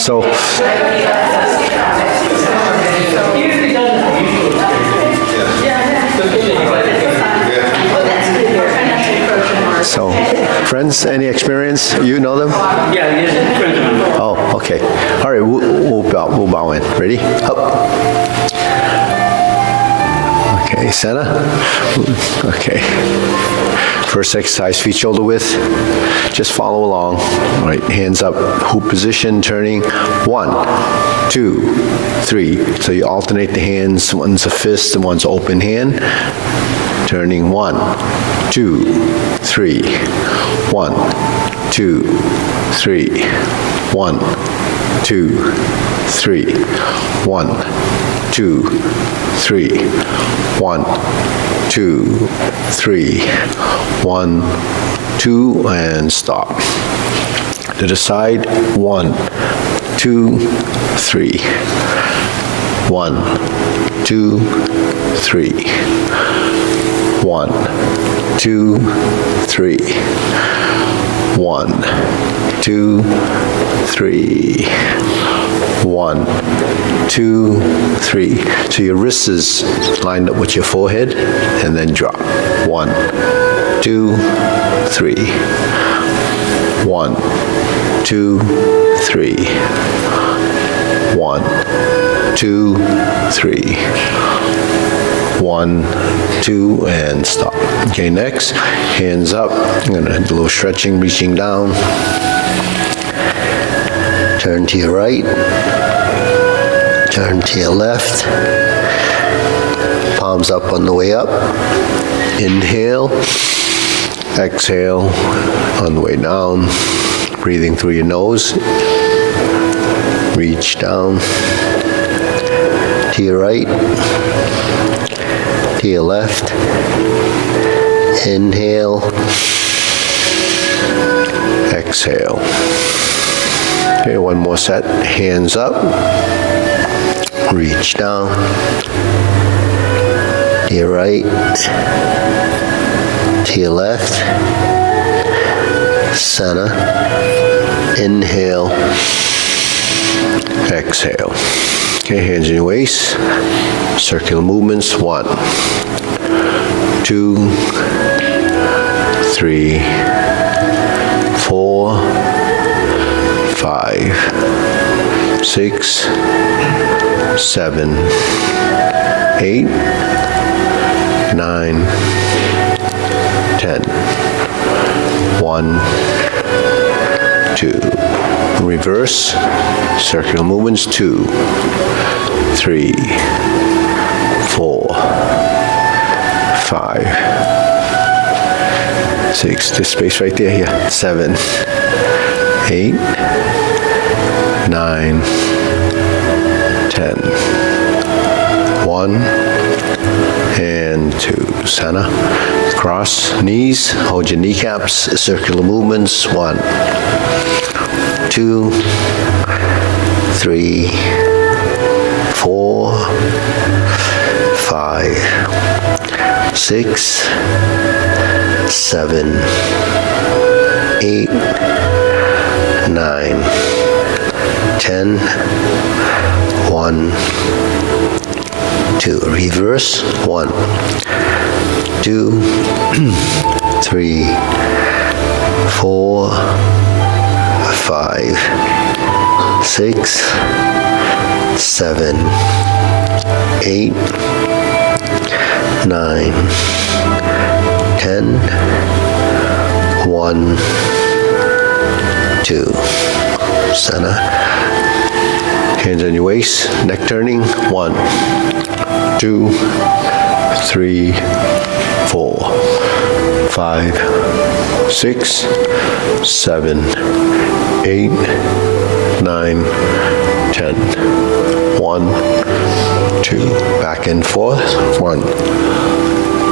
So, so, friends, any experience? You know them? Yeah, friends of mine. Oh, okay. All right, we'll bow in. Ready? Up. Okay, center. Okay. First exercise, feet shoulder width. Just follow along. All right, hands up, hoop position, turning. 1, 2, 3. So you alternate the hands. One's a fist and one's open hand. Turning 1, 2, 3. 1, 2, 3. 1, 2, 3. 1, 2, 3. 1, 2, 3. 1, 2, and stop. To the side, 1, 2, 3. 1, 2, 3. 1, 2, 3. 1, 2, 3. 1, 2, 3. So your wrist is lined up with your forehead, and then drop. 1, 2, 3. 1, 2, 3. 1, 2, 3. 1, 2, and stop. Okay, next, hands up. I'm gonna do a little stretching, reaching down. Turn to your right. Turn to your left. Palms up on the way up. Inhale. Exhale on the way down. Breathing through your nose. Reach down. To your right. To your left. Inhale. Exhale. Okay, one more set. Hands up. Reach down. To your right. To your left. Center. Inhale. Exhale. Okay, hands in your waist. Circular movements. 1, 2, 3, 4, 5, 6, 7, 8, 9, 10. 1, 2. Reverse. Circular movements. 2, 3, 4, 5, 6. This space right there. Here. 7, 8, 9, 10. 1 and 2. Center. Cross knees. Hold your kneecaps. Circular movements. 1, 2, 3, 4, 5, 6, 7, 8, 9, 10. 1, 2. Reverse. 1, 2, 3, 4, 5, 6, 7, 8, 9, 10. 1, 2. Center. Hands on your waist. Neck turning. 1, 2, 3, 4, 5, 6, 7, 8, 9, 10. 1, 2. Back and forth. 1,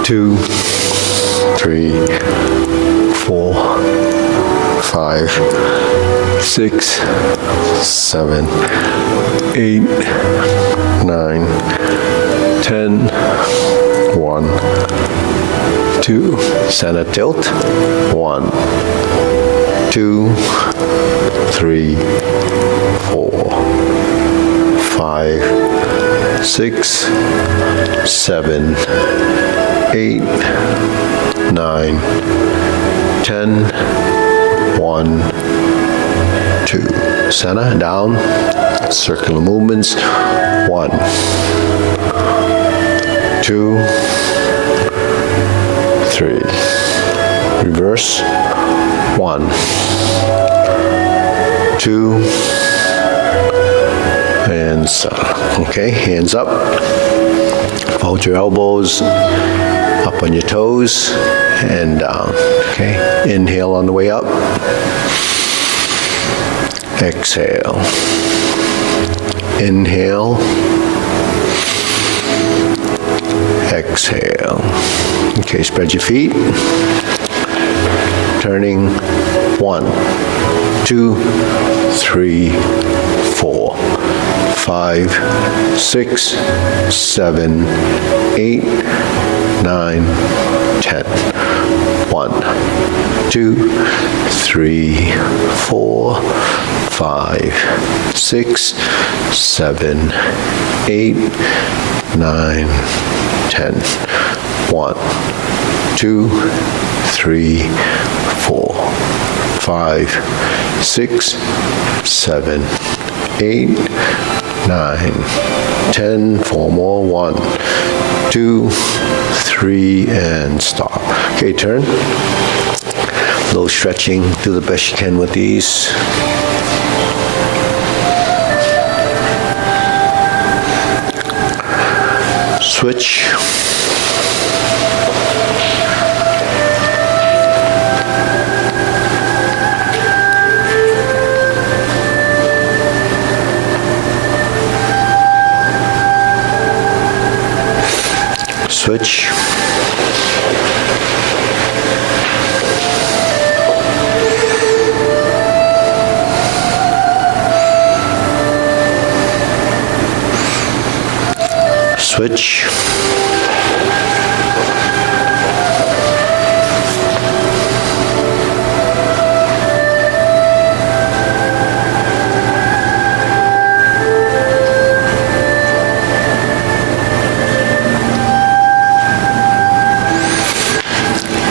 2, 3, 4, 5, 6, 7, 8, 9, 10. 1, 2. Center tilt. 1, 2, 3, 4, 5, 6, 7, 8, 9, 10, 1, 2. Center, down, circular movements, 1, 2, 3. Reverse, 1, 2, and center. Okay, hands up. Fold your elbows up on your toes and down. Okay, inhale on the way up. Exhale. Inhale. Exhale. Okay, spread your feet. Turning 1, 2, 3, 4, 5, 6, 7, 8, 9, 10. 1, 2, 3, 4, 5, 6, 7, 8, 9, 10. 1, 2, 3, 4, 5, 6, 7, 8, 9, 10. 4 more. 1, 2, 3, and stop. Okay, turn. A little stretching. Do the best you can with these. Switch. Switch. Switch.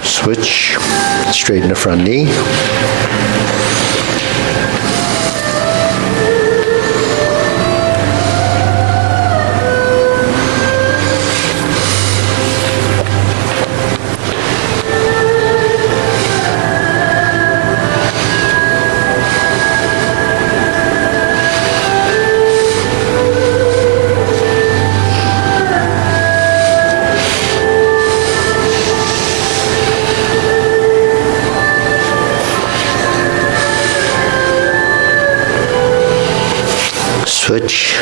Switch. Straighten the front knee. Switch.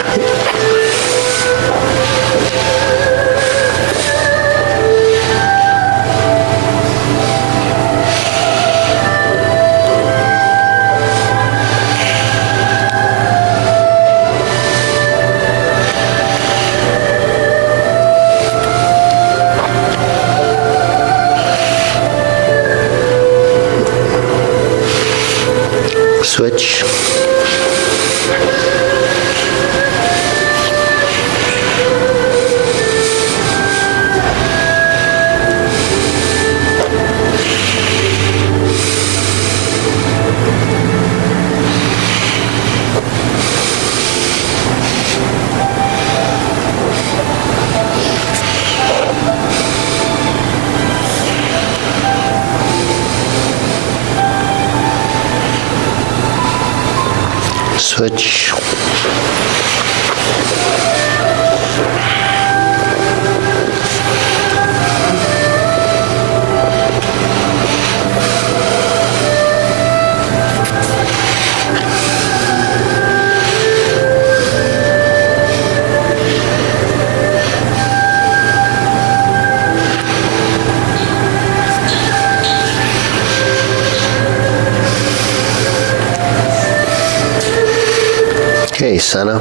Switch. Switch. Okay, center.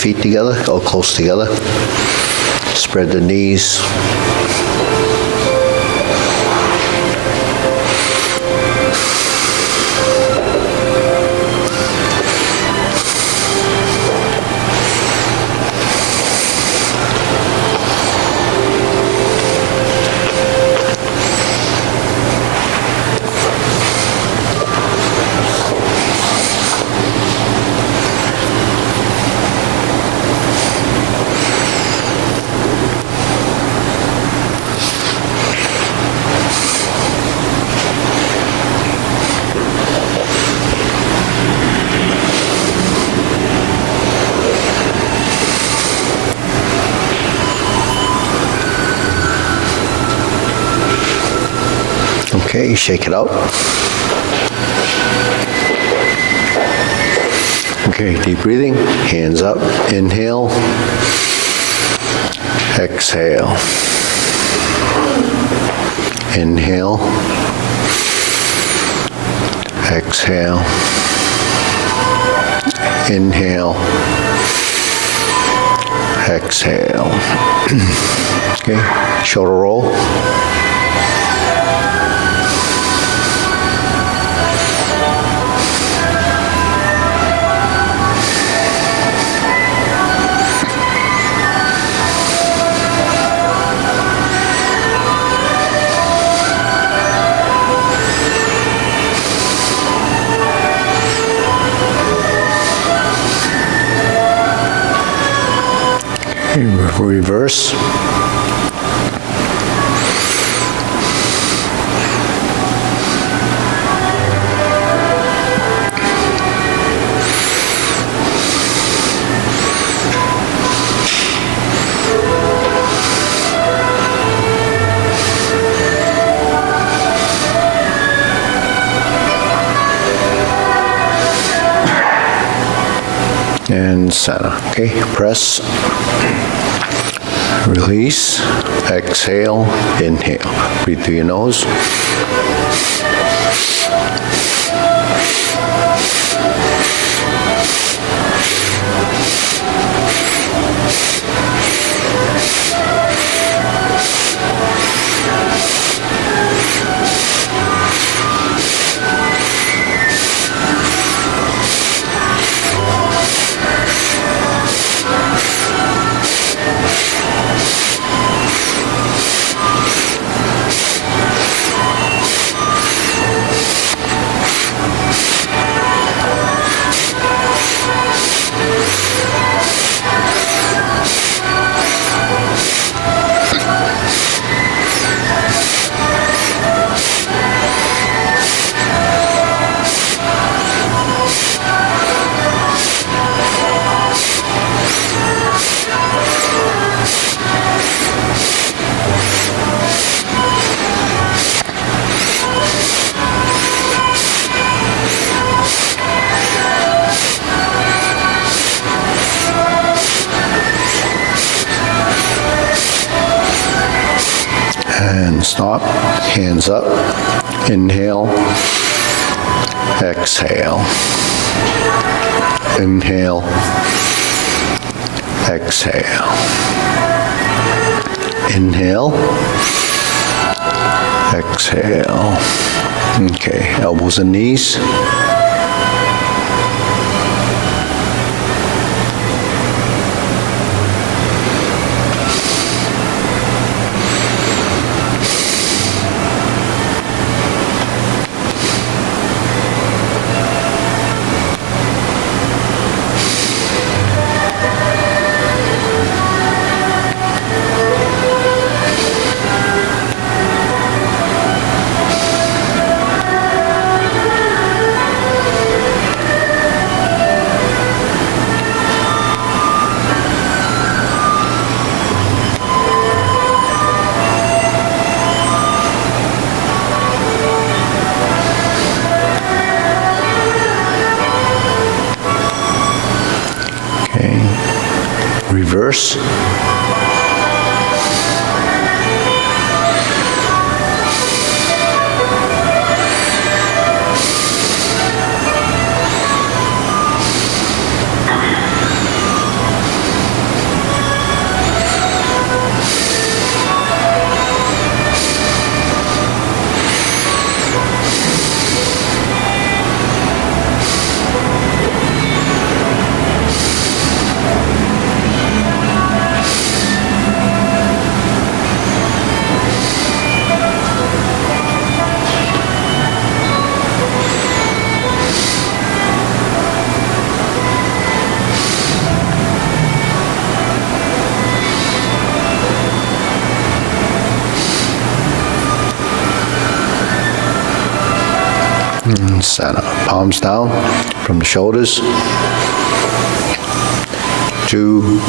feet together or close together. Spread the knees. Okay, shake it out. Okay, deep breathing, hands up, inhale, exhale. Inhale, exhale, inhale, exhale. Okay, shoulder roll. Reverse. And center. Okay, press. Release, exhale, inhale. Breathe through your nose. And stop, hands up, inhale, exhale, inhale, exhale, inhale, exhale. Okay, elbows and knees. Reverse. and center. Palms down from the shoulders. 2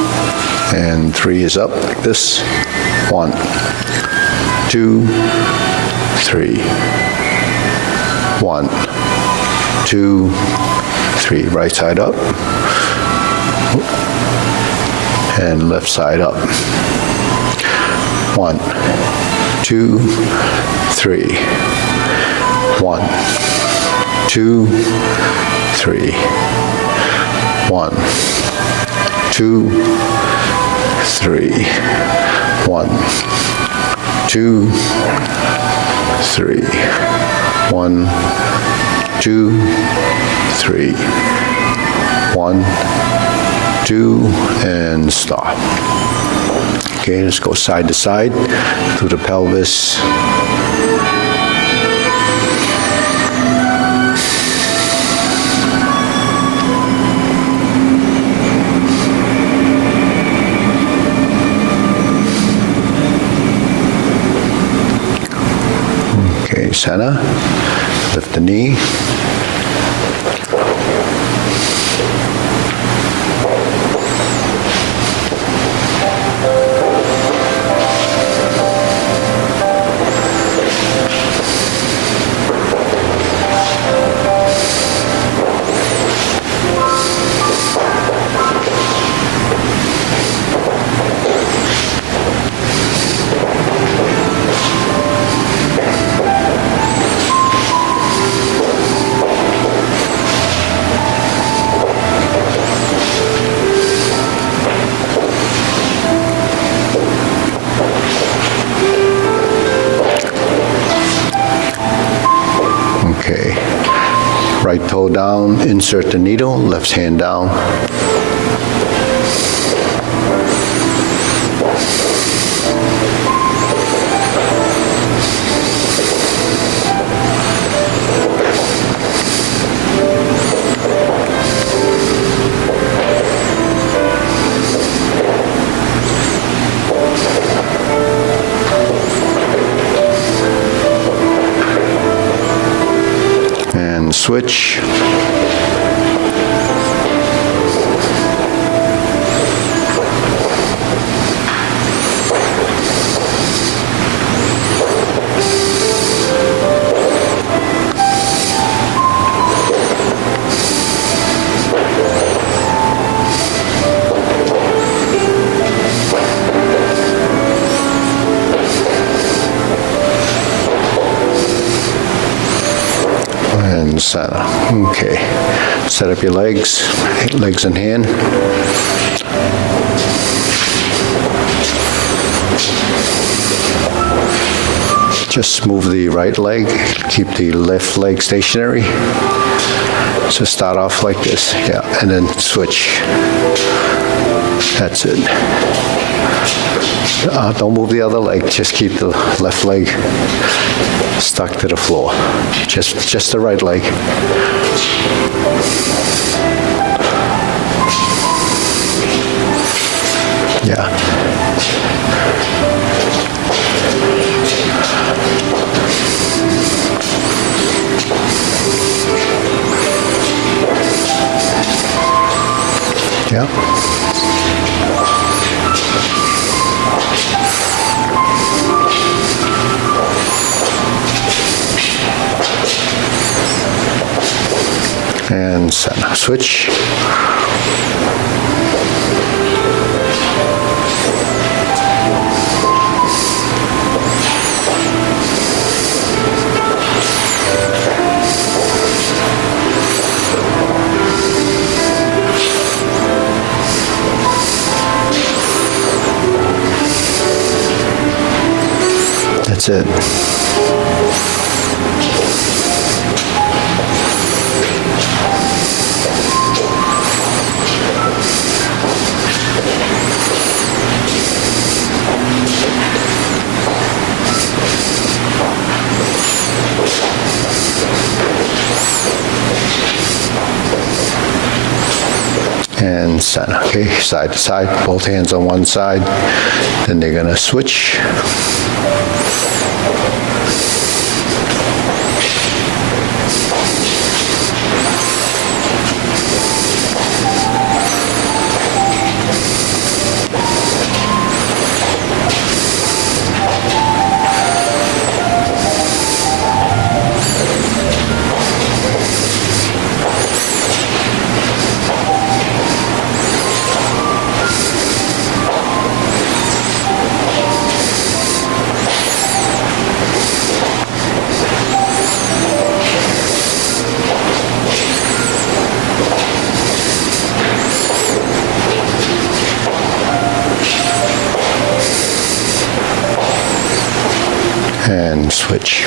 and 3 is up like this. 1, 2, 3. 1, 2, 3. Right side up. And left side up. 1, 2, 3. 1, 2, 3. 1, 2, 3. 1, 2, 3. 1, 2, 3. 1, 2, and stop. Okay, let's go side to side through the pelvis. Okay, center. Lift the knee. Okay, right toe down, insert the needle, left hand down. And switch. And center. Okay. Set up your legs, legs in hand. Just move the right leg, keep the left leg stationary. So start off like this, yeah, and then switch. That's it. Don't move the other leg, just keep the left leg stuck to the floor. Just the right leg. Yeah. Yeah. And center. Switch. That's it. And center. Okay, side to side, both hands on one side. Then they're gonna switch. switch.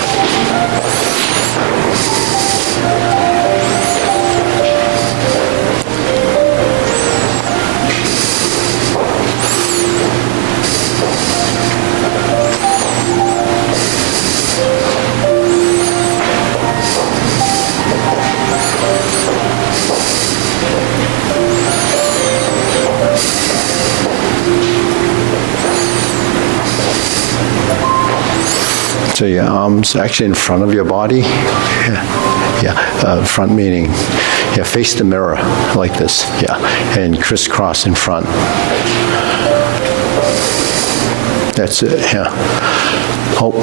So your arms actually in front of your body. Front meaning, face the mirror like this, and crisscross in front. That's it, Hope.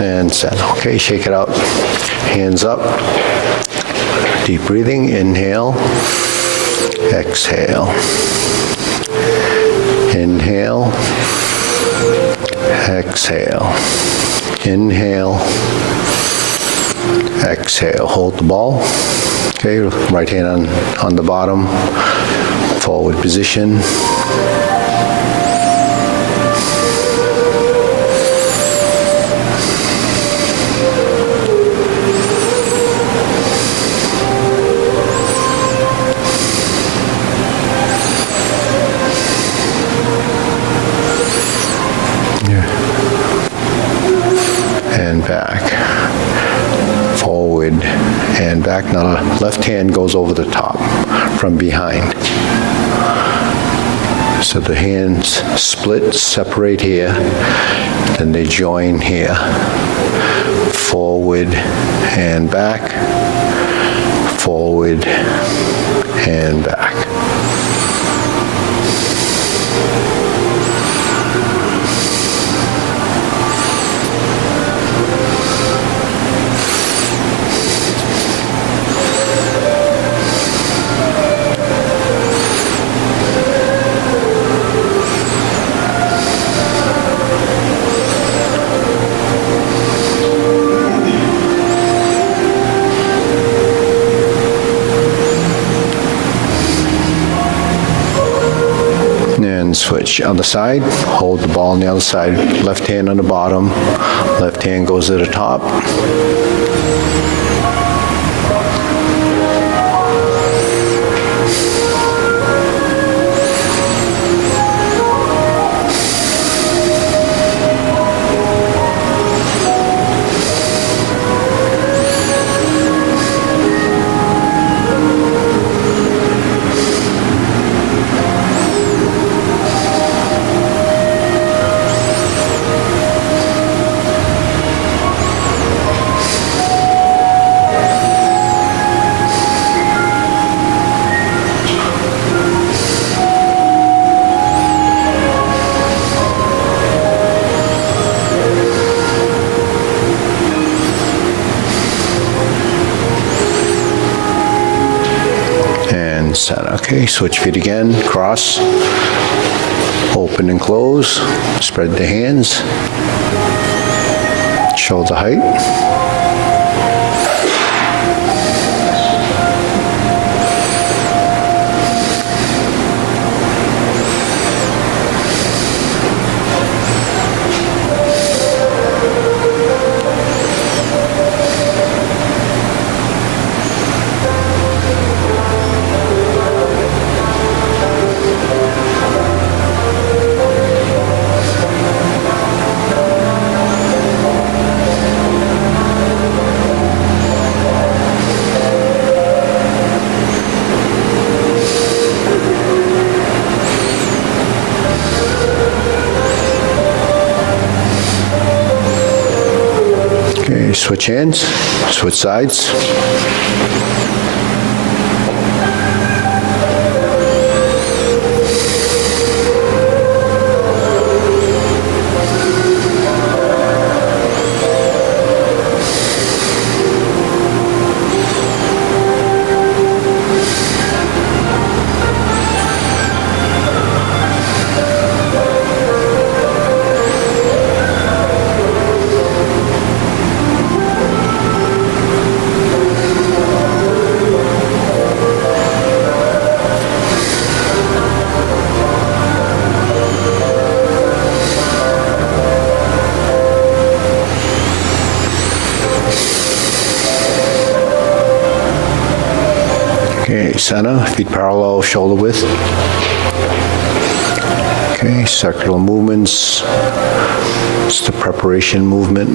And set. Okay, shake it out. Hands up. Deep breathing. Inhale. Exhale. Inhale. Exhale. Inhale. Exhale. Hold the ball. Okay, right hand on the bottom. Forward position. And back, forward and back. Now the left hand goes over the top from behind. So the hands split, separate here, then they join here. Forward and back, forward and back. And switch. Other side, hold the ball on the other side. Left hand on the bottom, left hand goes to the top. Set. Okay, switch feet again, cross, open and close, spread the hands, shoulder height. Okay, switch hands, switch sides. center, feet parallel, shoulder width. Okay, circular movements. It's the preparation movement.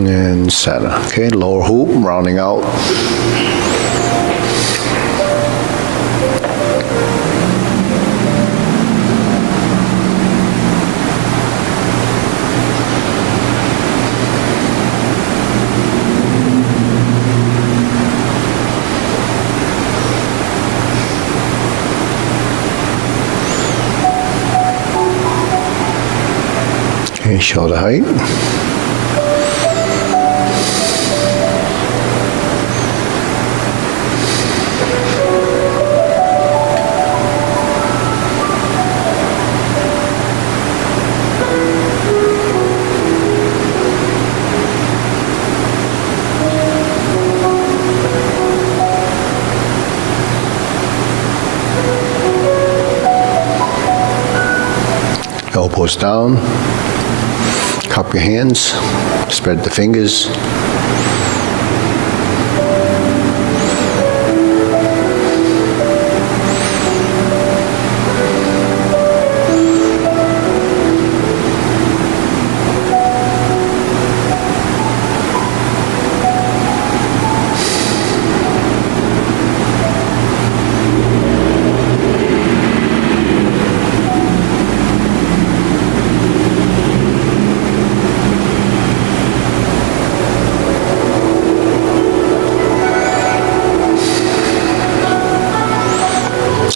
And center. Okay, lower hoop, rounding out. Okay, shoulder height. Elbows down, cup your hands, spread the fingers.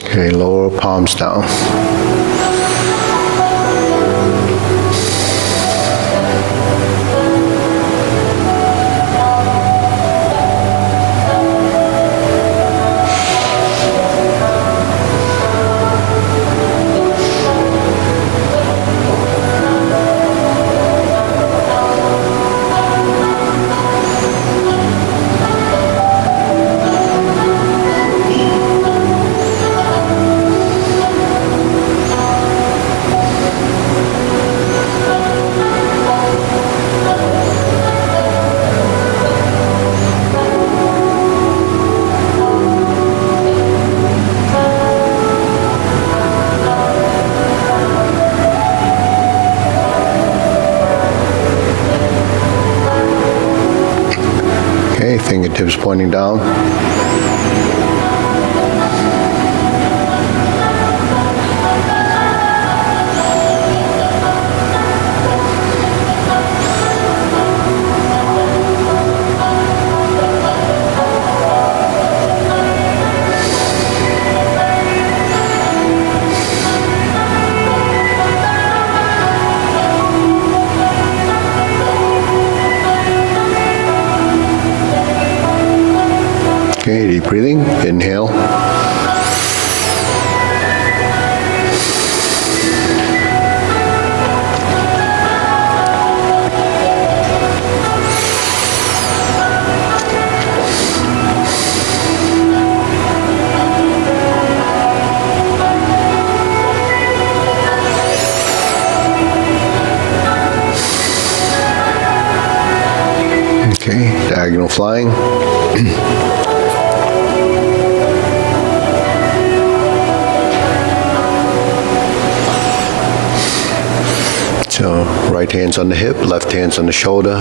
Okay, lower palms down. Okay, fingertips pointing down. Okay, deep breathing, inhale. Okay, diagonal flying. So, right hand's on the hip, left hand's on the shoulder.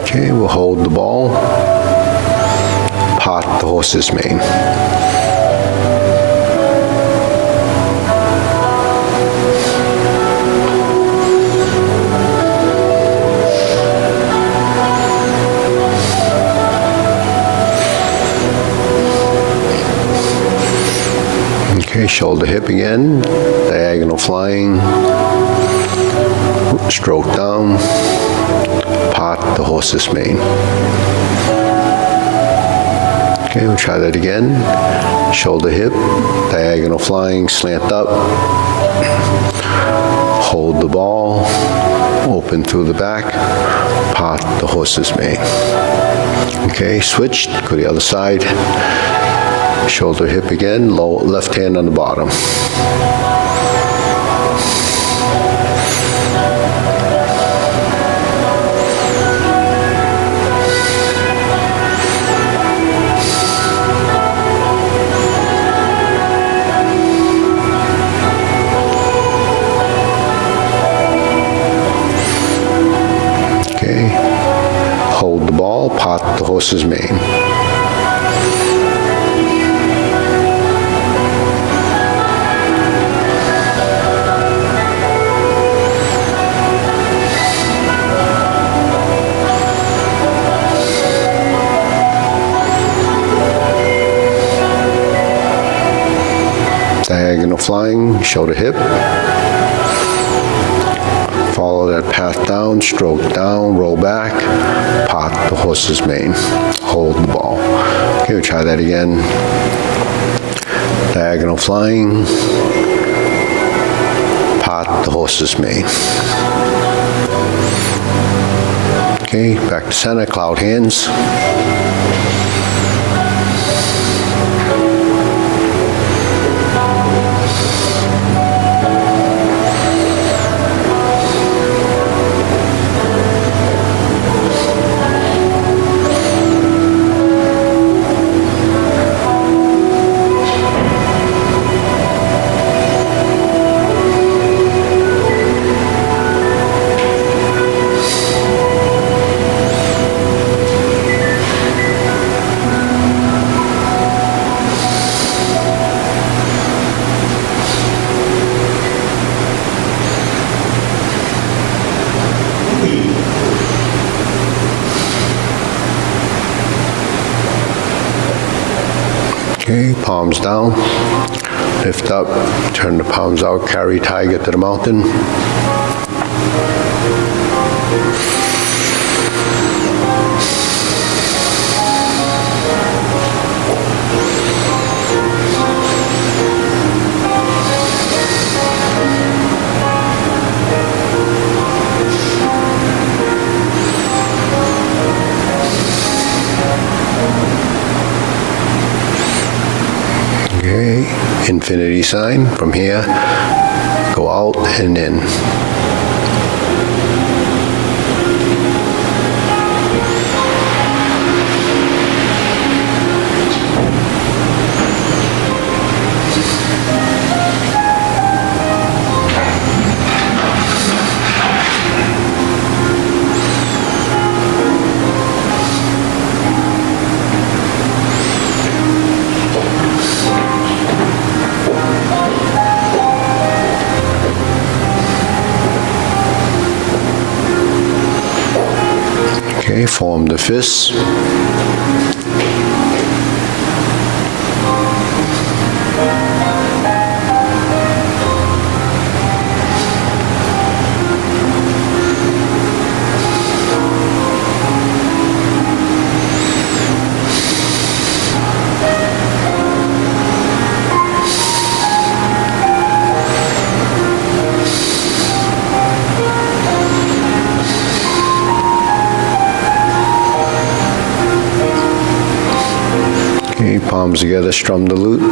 Okay, we'll hold the ball. Part the horse's mane. Okay, shoulder hip again, diagonal flying, stroke down, part the horse's mane. Okay, we'll try that again. Shoulder hip, diagonal flying, slant up, hold the ball, open through the back, part the horse's mane. Okay, switch, go the other side. Shoulder hip again, low, left hand on the bottom. Okay, hold the ball, part the horse's mane. Diagonal flying, shoulder hip. Follow that path down, stroke down, roll back, part the horse's mane. Hold the ball. Okay, we'll try that again. Diagonal flying, part the horse's mane. Okay, back to center, cloud hands. Okay, palms down, lift up, turn the palms out, carry tiger to the mountain. Okay, infinity sign from here, go out and in. Okay, form the fists. Okay, palms together, strum the lute.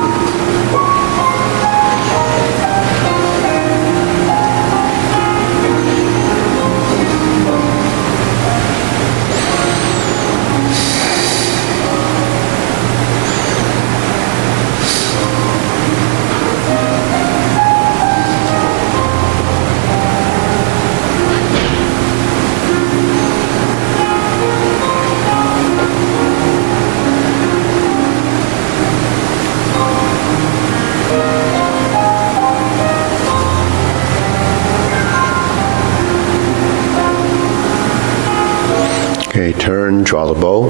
Okay, turn, draw the bow.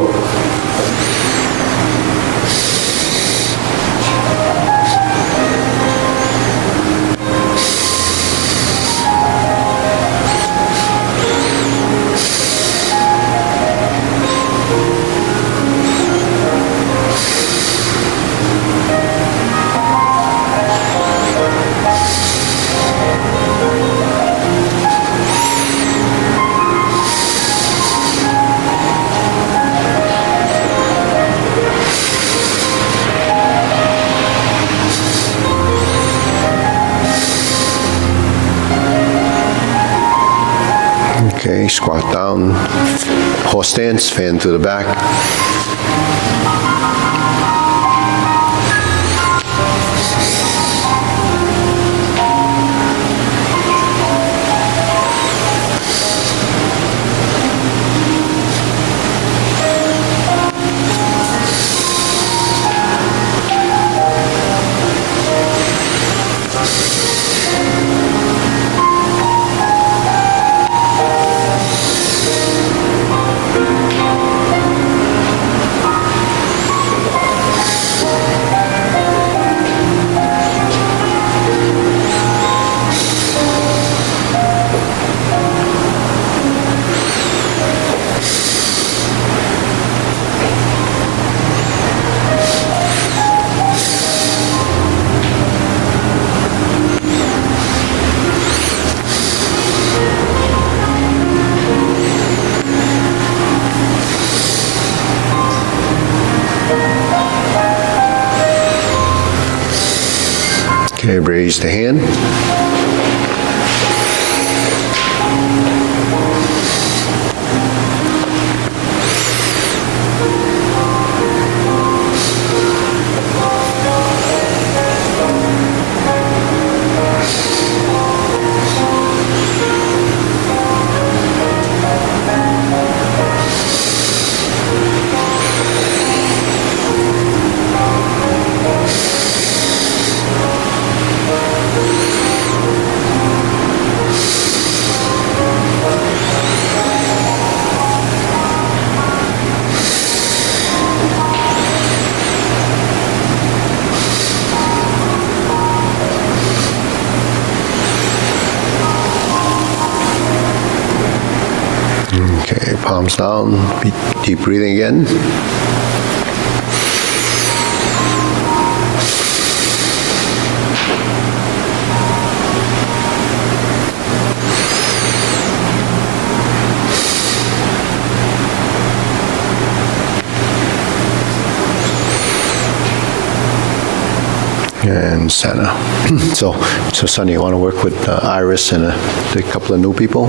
Okay, squat down, horse stance, fan to the back. Okay, raise the hand. Okay, palms down, deep breathing again. And center. So Sonny, you want to work with Iris and a couple of new people?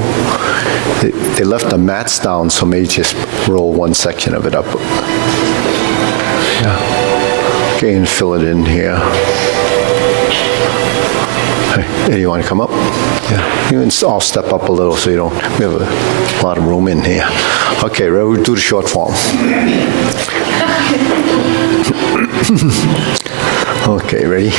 They left the mats down, so maybe just roll one section of it up. Yeah. Okay, and fill it in here. Hey, Eddie, you want to come up? Yeah. You can all step up a little so you don't, we have a lot of room in here. Okay, we'll do the short form. Okay, ready?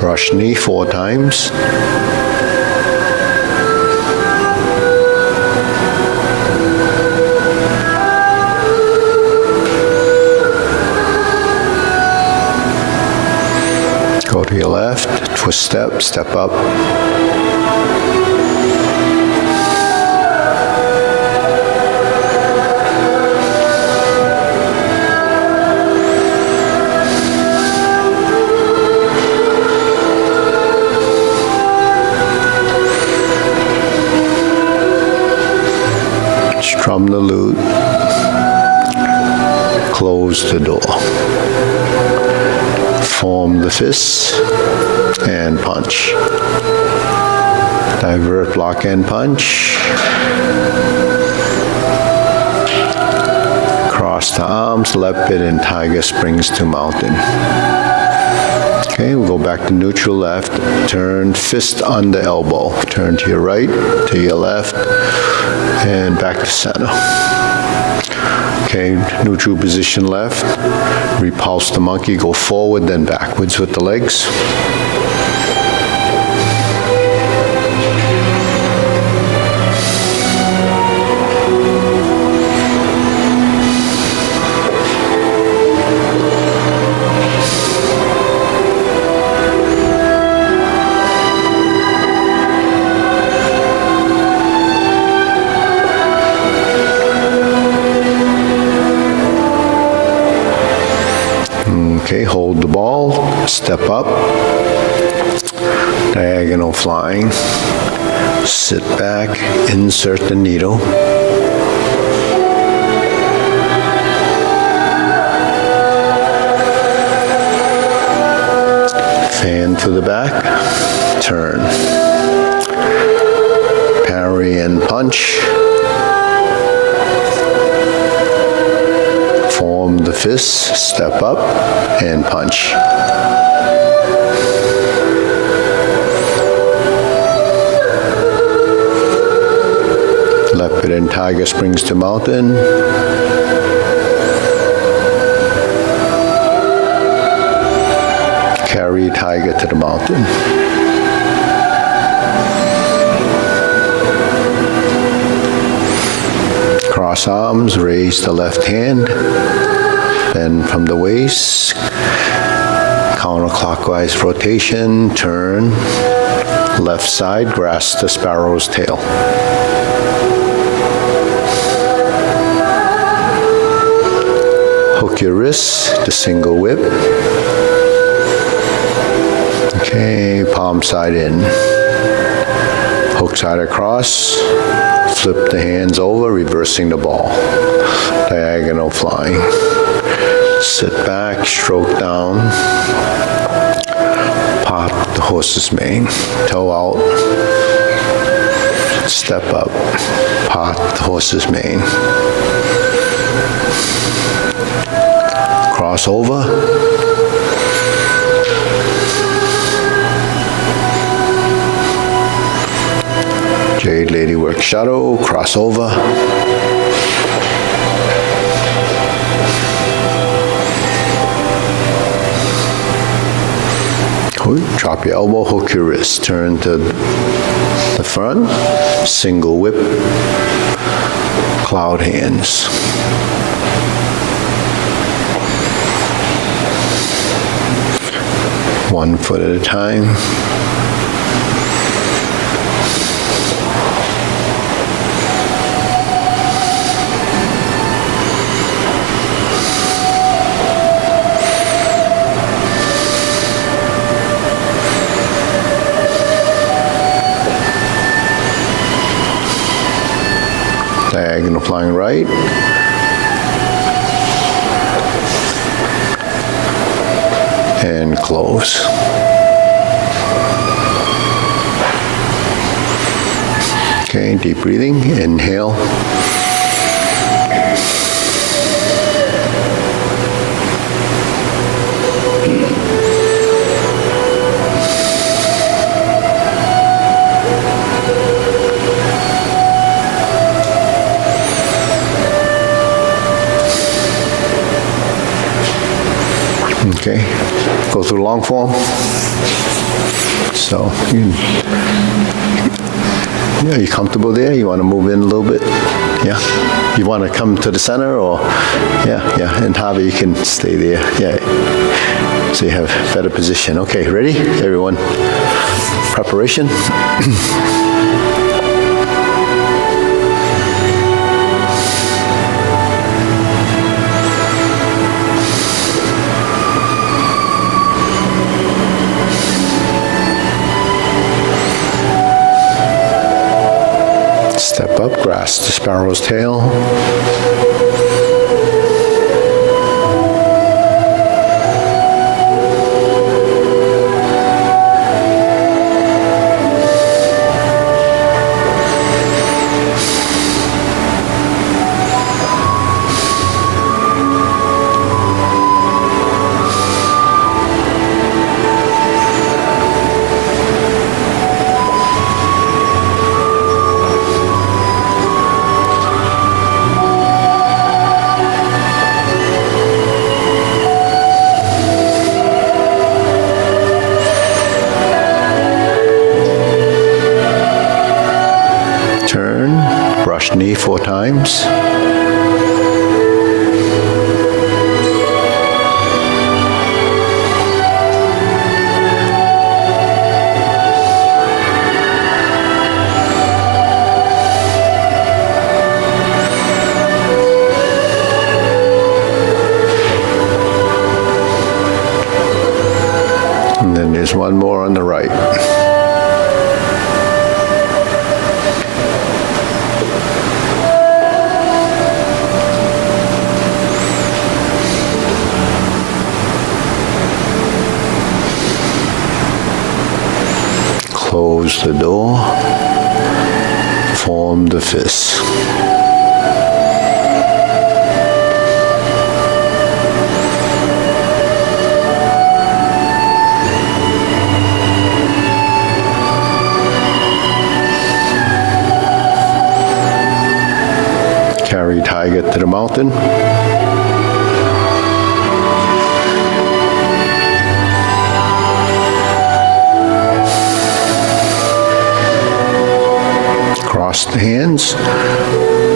Brush knee 4 times. Go to your left, twist step, step up. Strum the lute, close the door, form the fists, and punch. Divert, block, and punch. Cross the arms, leopard, and tiger springs to mountain. Okay, we'll go back to neutral left. Turn fist under elbow. Turn to your right, to your left, and back to center. Okay, neutral position left. Repulse the monkey. Go forward, then backwards with the legs. Okay, hold the ball, step up, diagonal flying, sit back, insert the needle. Fan to the back, turn. Parry and punch. Form the fist, step up, and punch. Leopard and tiger springs to mountain. Carry tiger to the mountain. Cross arms, raise the left hand, bend from the waist, counterclockwise rotation, turn, left side, grasp the sparrow's tail. Hook your wrists, the single whip. Okay, palm side in. Hook side across. Flip the hands over, reversing the ball. Diagonal flying. Sit back, stroke down. Pop the horse's mane. Toe out. Step up. Pop the horse's mane. Cross over. Jade Lady work shadow, cross over. Drop your elbow, hook your wrist, turn to the front, single whip, cloud hands. One foot at a time. Diagonal flying right. And close. Okay, deep breathing, inhale. Okay, go through long form. So, yeah, you comfortable there? You want to move in a little bit? Yeah. You want to come to the center or? Yeah. And Harvey, you can stay there. Yeah. So you have better position. Okay, ready, everyone? Preparation. Step up, grasp the sparrow's tail. times. And then there's one more on the right. Close the door, form the fist. Carry tiger to the mountain. Cross the hands,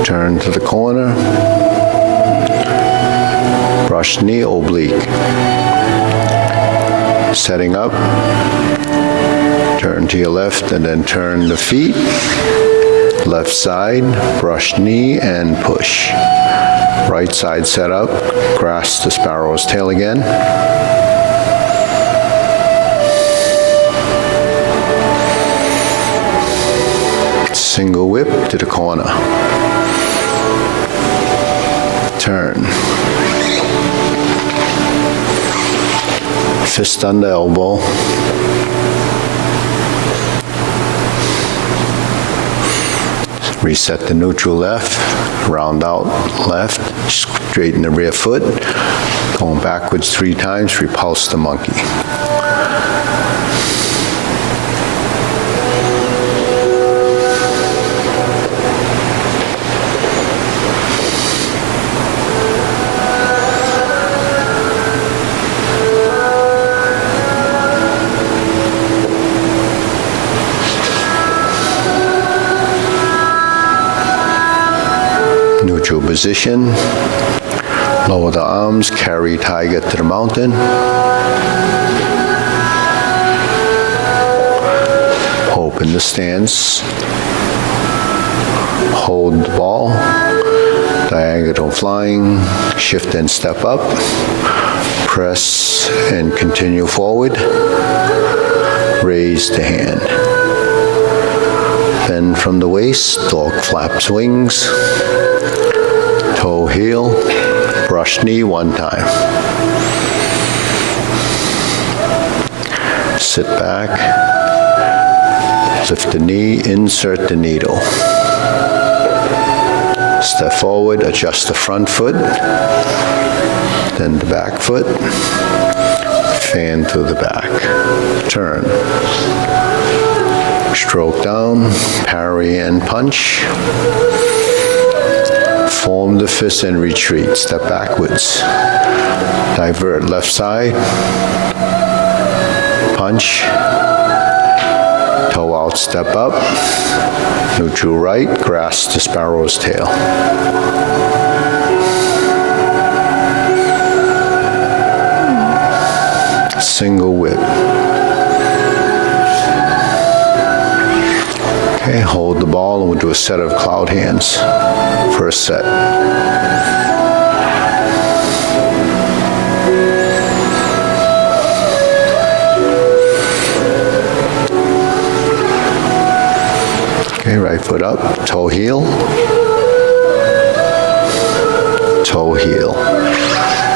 turn to the corner, brush knee oblique. Setting up, turn to your left and then turn the feet. Left side, brush knee and push. Right side set up, grasp the sparrow's tail again. Single whip to the corner. Turn. Fist under elbow. Reset the neutral left, round out left, straighten the rear foot, going backwards 3 times, repulse the monkey. Neutral position, lower the arms, carry tiger to the mountain. Open the stance, hold the ball, diagonal flying, shift and step up, press and continue forward, raise the hand. Bend from the waist, dog flaps wings. Toe heel, brush knee 1 time. Sit back, lift the knee, insert the needle. Step forward, adjust the front foot, then the back foot, fan to the back. Turn. Stroke down, parry and punch. Form the fist and retreat. Step backwards. Divert left side. Punch. Toe out, step up. Neutral right, grasp the sparrow's tail. Single whip. Okay, hold the ball and we'll do a set of cloud hands. First set. Okay, right foot up, toe heel, toe heel.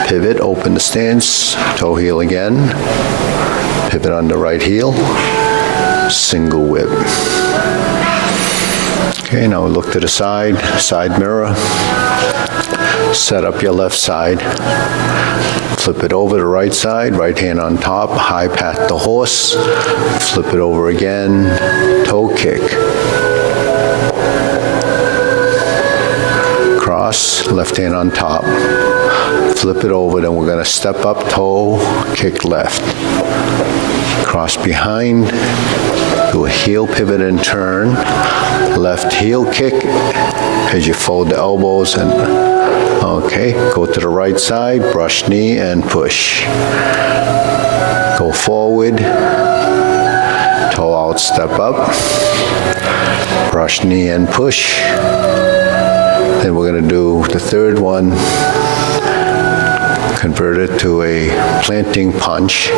Pivot, open the stance, toe heel again. Pivot on the right heel, single whip. Okay, now look to the side, side mirror. Set up your left side. Flip it over to right side, right hand on top, high pat the horse. Flip it over again, toe kick. Cross, left hand on top. Flip it over, then we're gonna step up, toe, kick left. Cross behind, do a heel pivot and turn. Left heel kick, as you fold the elbows and, okay, go to the right side, brush knee and push. Go forward, toe out, step up, brush knee and push. Then we're going to do the third one, convert it to a planting punch,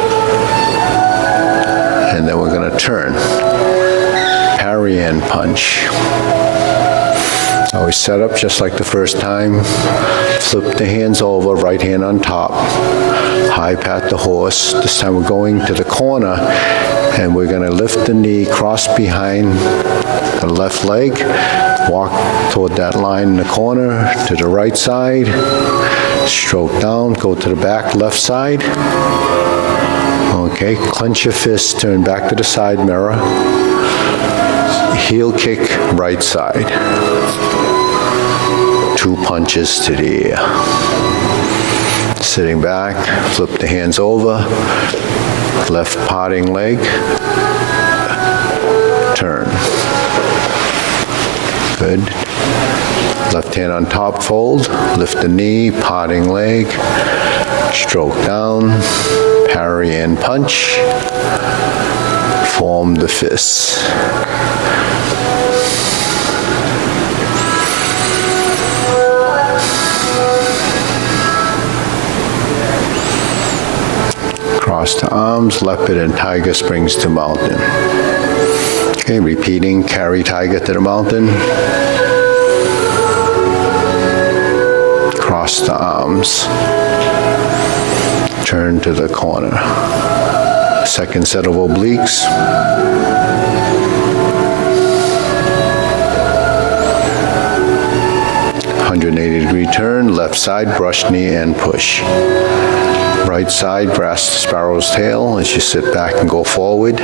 and then we're going to turn, parry and punch. Always set up just like the first time, flip the hands over, right hand on top, high pat the horse. This time we're going to the corner, and we're going to lift the knee, cross behind the left leg, walk toward that line in the corner to the right side, stroke down, go to the back left side. Okay, clench your fist, turn back to the side mirror, heel kick right side. 2 punches to the air. Sitting back, flip the hands over, left parting leg, turn. Good. Left hand on top, fold, lift the knee, parting leg, stroke down, parry and punch, form the fists. Cross the arms, leopard and tiger springs to mountain. Okay, repeating, carry tiger to the mountain. Cross the arms. Turn to the corner. Second set of obliques. .180-degree turn, left side, brush knee and push. Right side, grasp the sparrow's tail as you sit back and go forward.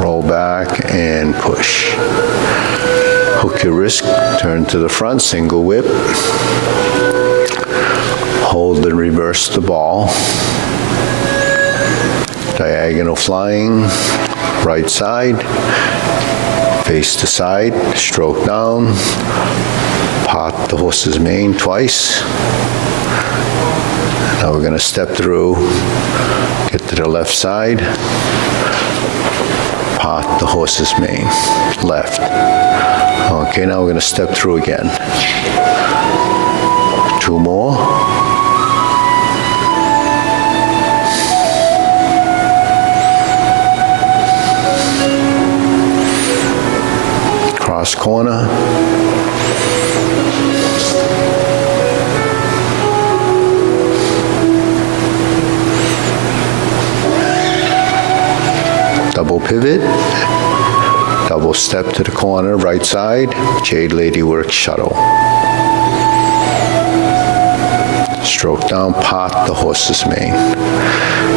Roll back and push. Hook your wrist, turn to the front, single whip. Hold and reverse the ball. Diagonal flying, right side. Face to side, stroke down. Part the horse's mane twice. Now we're going to step through, get to the left side, part the horse's mane, left. Okay, now we're going to step through again. 2 more. Cross corner. Double pivot, double step to the corner, right side, Jade Lady Work Shuttle. Stroke down, part the horse's mane.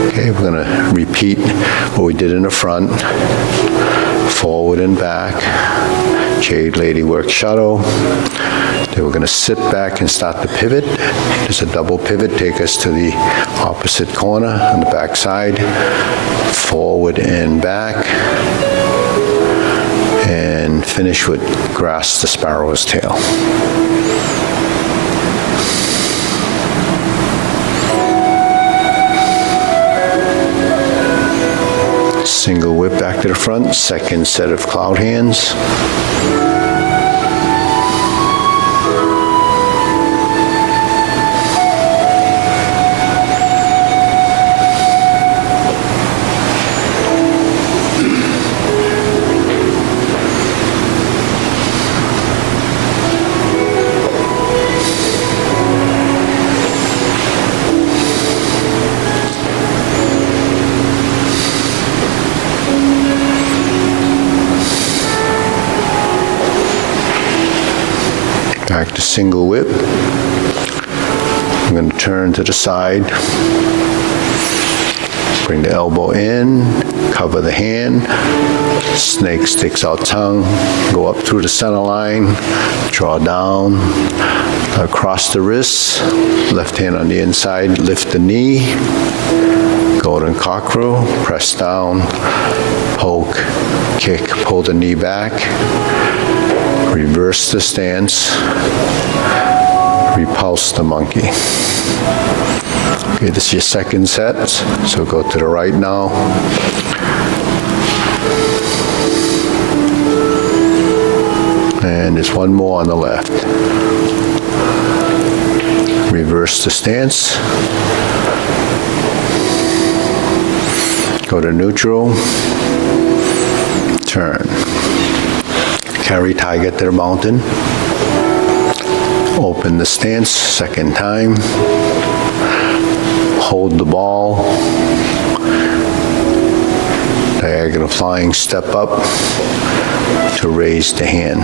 Okay, we're gonna repeat what we did in the front, forward and back, Jade Lady Work Shuttle. Then we're gonna sit back and start the pivot. There's a double pivot, take us to the opposite corner on the back side, forward and back, and finish with grasp the sparrow's tail. Single whip back to the front, second set of cloud hands. Back to single whip. I'm going to turn to the side. Bring the elbow in, cover the hand. Snake sticks out tongue. Go up through the center line. Draw down. Across the wrists. Left hand on the inside. Lift the knee. Golden cockerel. Press down. Poke. Kick. Pull the knee back. reverse the stance, repulse the monkey. Okay, this is your second set, so go to the right now. And there's one more on the left. Reverse the stance. Go to neutral. Turn. Carry tiger to the mountain. Open the stance, second time. Hold the ball. Diagonal flying, step up to raise the hand.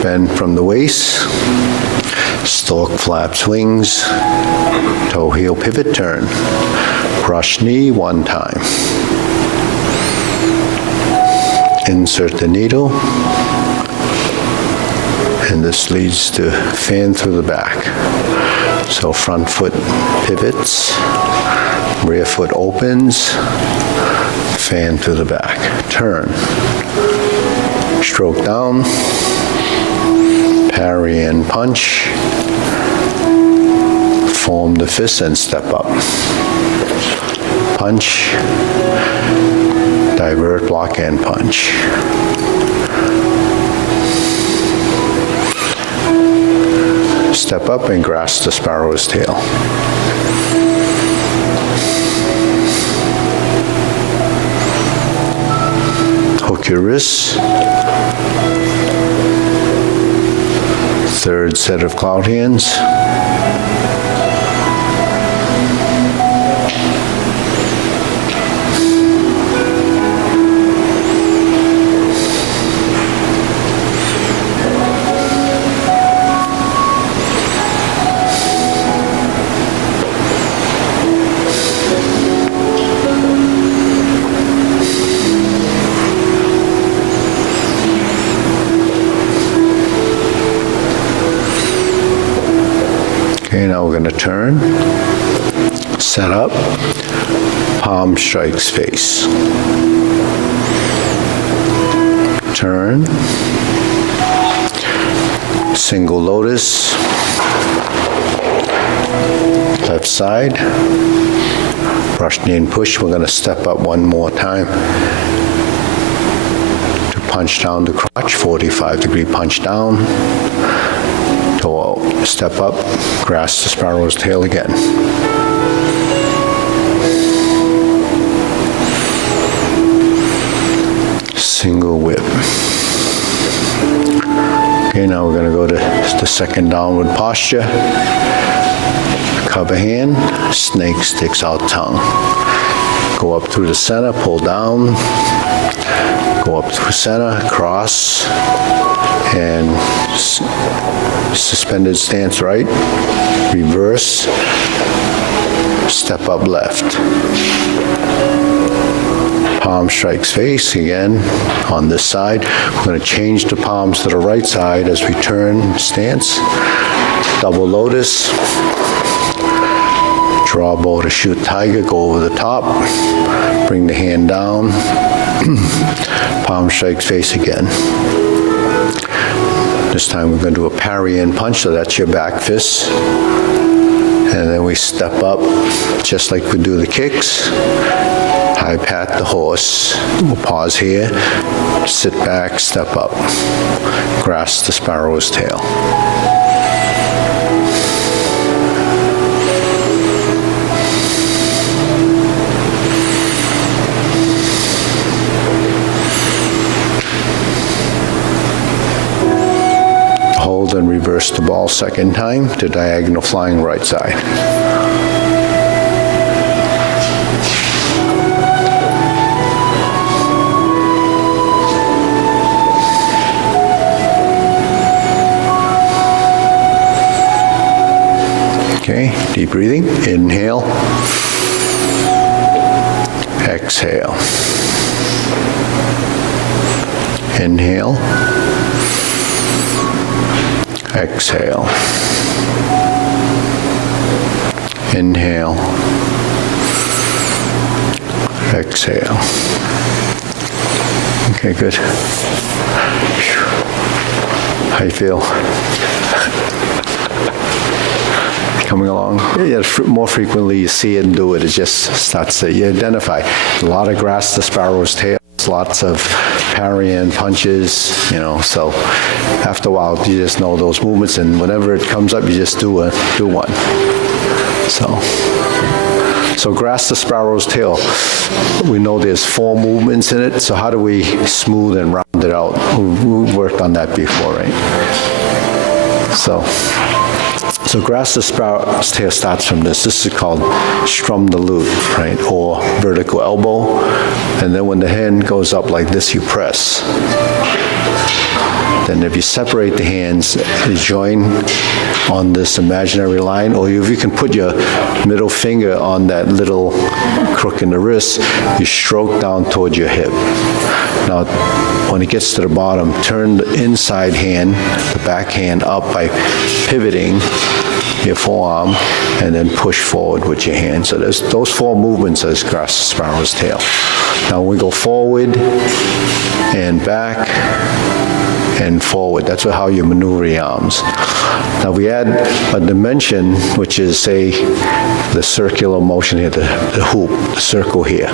Bend from the waist. Stork flaps wings. Toe heel pivot turn. Brush knee one time. Insert the needle. And this leads to fan through the back. So front foot pivots, rear foot opens, fan through the back. Turn. Stroke down, parry and punch, form the fist and step up. Punch, divert, block and punch. Step up and grasp the sparrow's tail. Hook your wrists. Third set of cloud hands. Okay, now we're going to turn, set up, palm strikes face. Turn, single lotus, left side, brush knee and push. We're going to step up one more time to punch down the crotch, 45-degree punch down. Toe out, step up, grasp the sparrow's tail again. Single whip. Okay, now we're going to go to the second downward posture. Cover hand, snake sticks out tongue. Go up through the center, pull down. Go up through center, cross, and suspended stance right, reverse, step up left. Palm strikes face again on this side. We're going to change the palms to the right side as we turn stance. Double lotus. Draw bow to shoot tiger, go over the top. Bring the hand down. Palm strikes face again. This time we're going to do a parry and punch, so that's your back fist. And then we step up, just like we do the kicks. High pat the horse. We'll pause here, sit back, step up. Grasp the sparrow's tail. Hold and reverse the ball second time to diagonal flying right side. Okay, deep breathing. Inhale. Exhale. Inhale. Exhale. Inhale. Exhale. Okay, good. Phew. How you feel? Coming along? Yeah, more frequently you see it and do it, it just starts to, you identify. A lot of grasp the sparrow's tail, lots of parrying, punches, so after a while you just know those movements, and whenever it comes up, you just do one. So grasp the sparrow's tail. We know there's 4 movements in it, so how do we smooth and round it out? We've worked on that before, right? So grasp the sparrow's tail starts from this. This is called strum the lute, right? Or vertical elbow. And then when the hand goes up like this, you press. Then if you separate the hands, you join on this imaginary line, or if you can put your middle finger on that little crook in the wrist, you stroke down toward your hip. Now, when it gets to the bottom, turn the inside hand, the back hand up by pivoting your forearm, and then push forward with your hand. So there's those 4 movements as grasp the sparrow's tail. Now we go forward and back and forward. That's how you maneuver your arms. Now we add a dimension, which is, say, the circular motion here, the hoop, the circle here.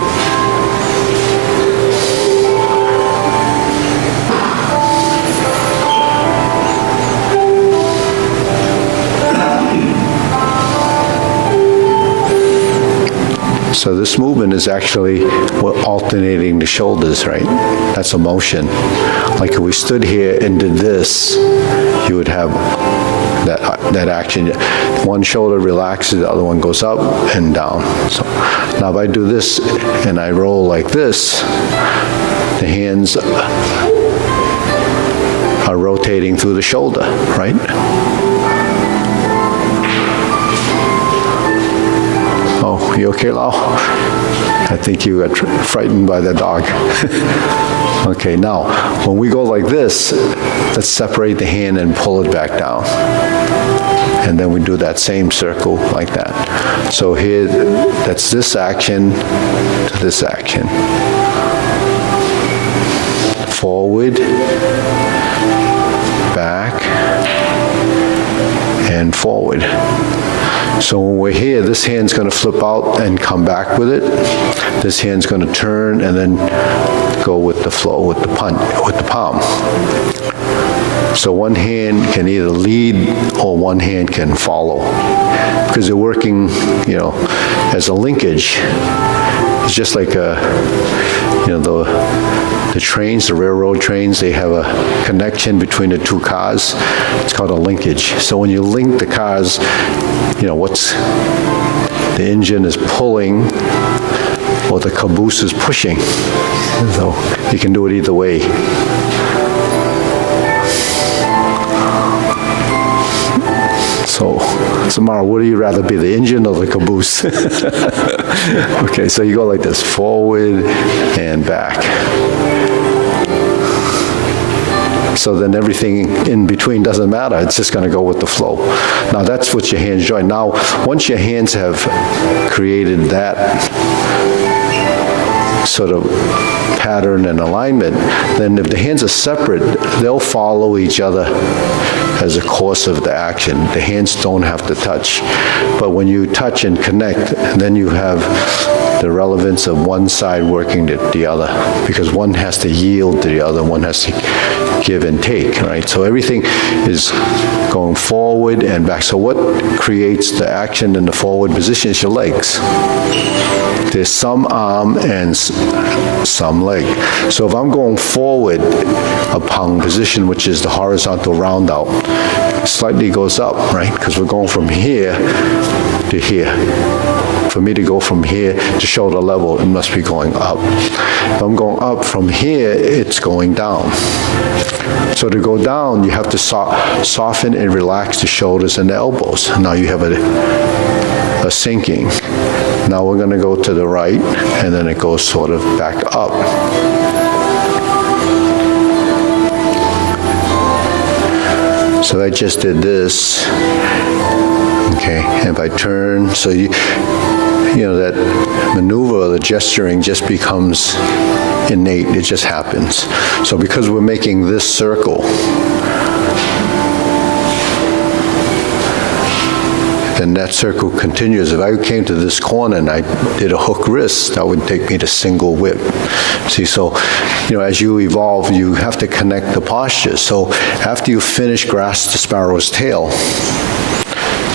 So this movement is actually alternating the shoulders, right? That's a motion. Like if we stood here and did this, you would have that action. One shoulder relaxes, the other one goes up and down. So now if I do this and I roll like this, the hands are rotating through the shoulder, right? Oh, you okay, Lau? I think you got frightened by the dog. Okay, now, when we go like this, let's separate the hand and pull it back down. And then we do that same circle like that. So here, that's this action to this action. Forward, back, and forward. So when we're here, this hand's going to flip out and come back with it. This hand's going to turn and then go with the flow, with the palm. So one hand can either lead or one hand can follow, because they're working, as a linkage. It's just like the trains, the railroad trains, they have a connection between the 2 cars. It's called a linkage. So when you link the cars, the engine is pulling or the caboose is pushing. So you can do it either way. So Mara, would you rather be, the engine or the caboose? Okay, so you go like this, forward and back. So then everything in between doesn't matter. It's just going to go with the flow. Now that's what your hands join. Now, once your hands have created that sort of pattern and alignment, then if the hands are separate, they'll follow each other as a course of the action. The hands don't have to touch. But when you touch and connect, then you have the relevance of one side working to the other, because one has to yield to the other, one has to give and take, right? So everything is going forward and back. So what creates the action in the forward position is your legs. There's some arm and some leg. So if I'm going forward, a pang position, which is the horizontal round out, slightly goes up, right? Because we're going from here to here. For me to go from here to shoulder level, it must be going up. If I'm going up from here, it's going down. So to go down, you have to soften and relax the shoulders and the elbows. Now you have a sinking. Now we're going to go to the right, and then it goes sort of back up. So I just did this. Okay, if I turn, so that maneuver, the gesturing just becomes innate, it just happens. So because we're making this circle, then that circle continues. If I came to this corner and I did a hook wrist, that would take me to single whip. See, so, as you evolve, you have to connect the postures. So after you finish grasp the sparrow's tail,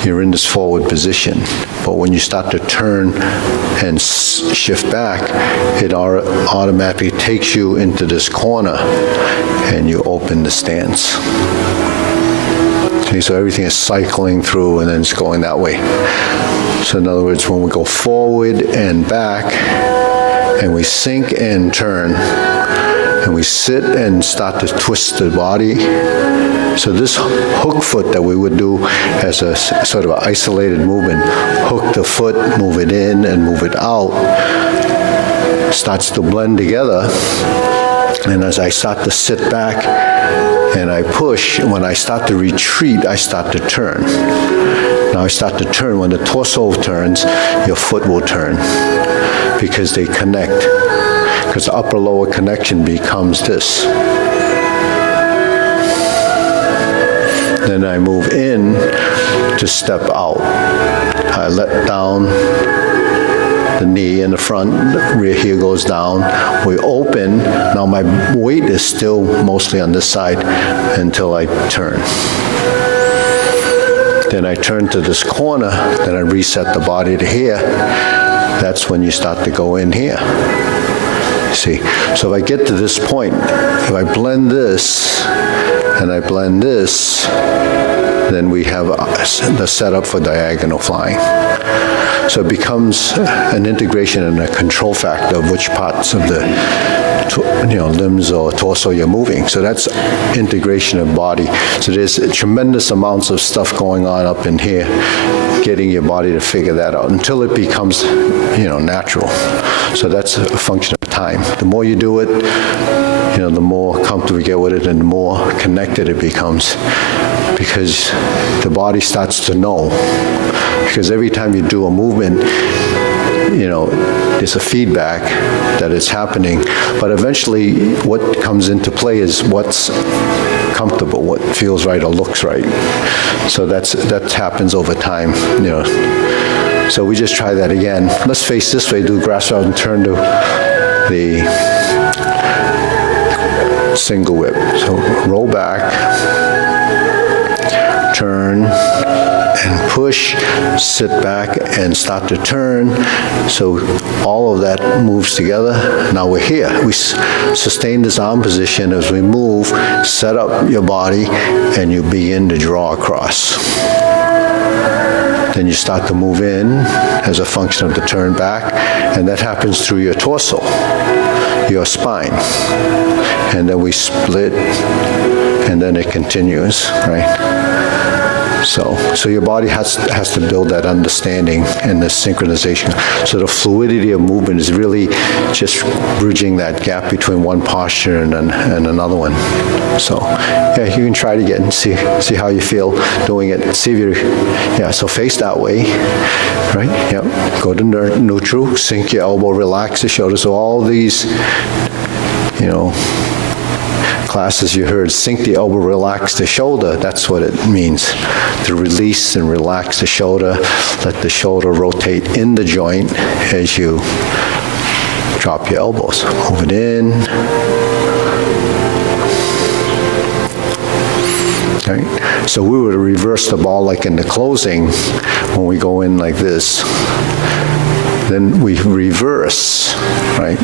you're in this forward position. But when you start to turn and shift back, it automatically takes you into this corner and you open the stance. Okay, so everything is cycling through and then it's going that way. So in other words, when we go forward and back and we sink and turn and we sit and start to twist the body. So this hook foot that we would do as a sort of an isolated movement, hook the foot, move it in and move it out, starts to blend together. And as I start to sit back and I push, when I start to retreat, I start to turn. Now I start to turn. When the torso turns, your foot will turn because they connect. Because the upper-lower connection becomes this. Then I move in to step out. I let down the knee in the front, the rear heel goes down. We open. Now my weight is still mostly on this side until I turn. Then I turn to this corner, then I reset the body to here. That's when you start to go in here. See, so if I get to this point, if I blend this and I blend this, then we have the setup for diagonal flying. So it becomes an integration and a control factor of which parts of the limbs or torso you're moving. So that's integration of body. So there's tremendous amounts of stuff going on up in here, getting your body to figure that out until it becomes, natural. So that's a function of time. The more you do it, the more comfortable you get with it and the more connected it becomes because the body starts to know. Because every time you do a movement, there's a feedback that it's happening, but eventually what comes into play is what's comfortable, what feels right or looks right. So that happens over time, So we just try that again. Let's face this way, do grasp out and turn to the single whip. So roll back, turn, and push, sit back and start to turn. So all of that moves together. Now we're here. We sustain this arm position as we move, set up your body, and you begin to draw across. Then you start to move in as a function of the turn back, and that happens through your torso, your spine. And then we split, and then it continues, right? So your body has to build that understanding and the synchronization. So the fluidity of movement is really just bridging that gap between one posture and another one. So yeah, you can try it again and see how you feel doing it. See if so face that way, right? Yep. Go to neutral, sink your elbow, relax the shoulder. So all these, classes you heard, sink the elbow, relax the shoulder, that's what it means. To release and relax the shoulder, let the shoulder rotate in the joint as you drop your elbows. Move it in. Okay. So we would reverse the ball like in the closing when we go in like this. Then we reverse, right?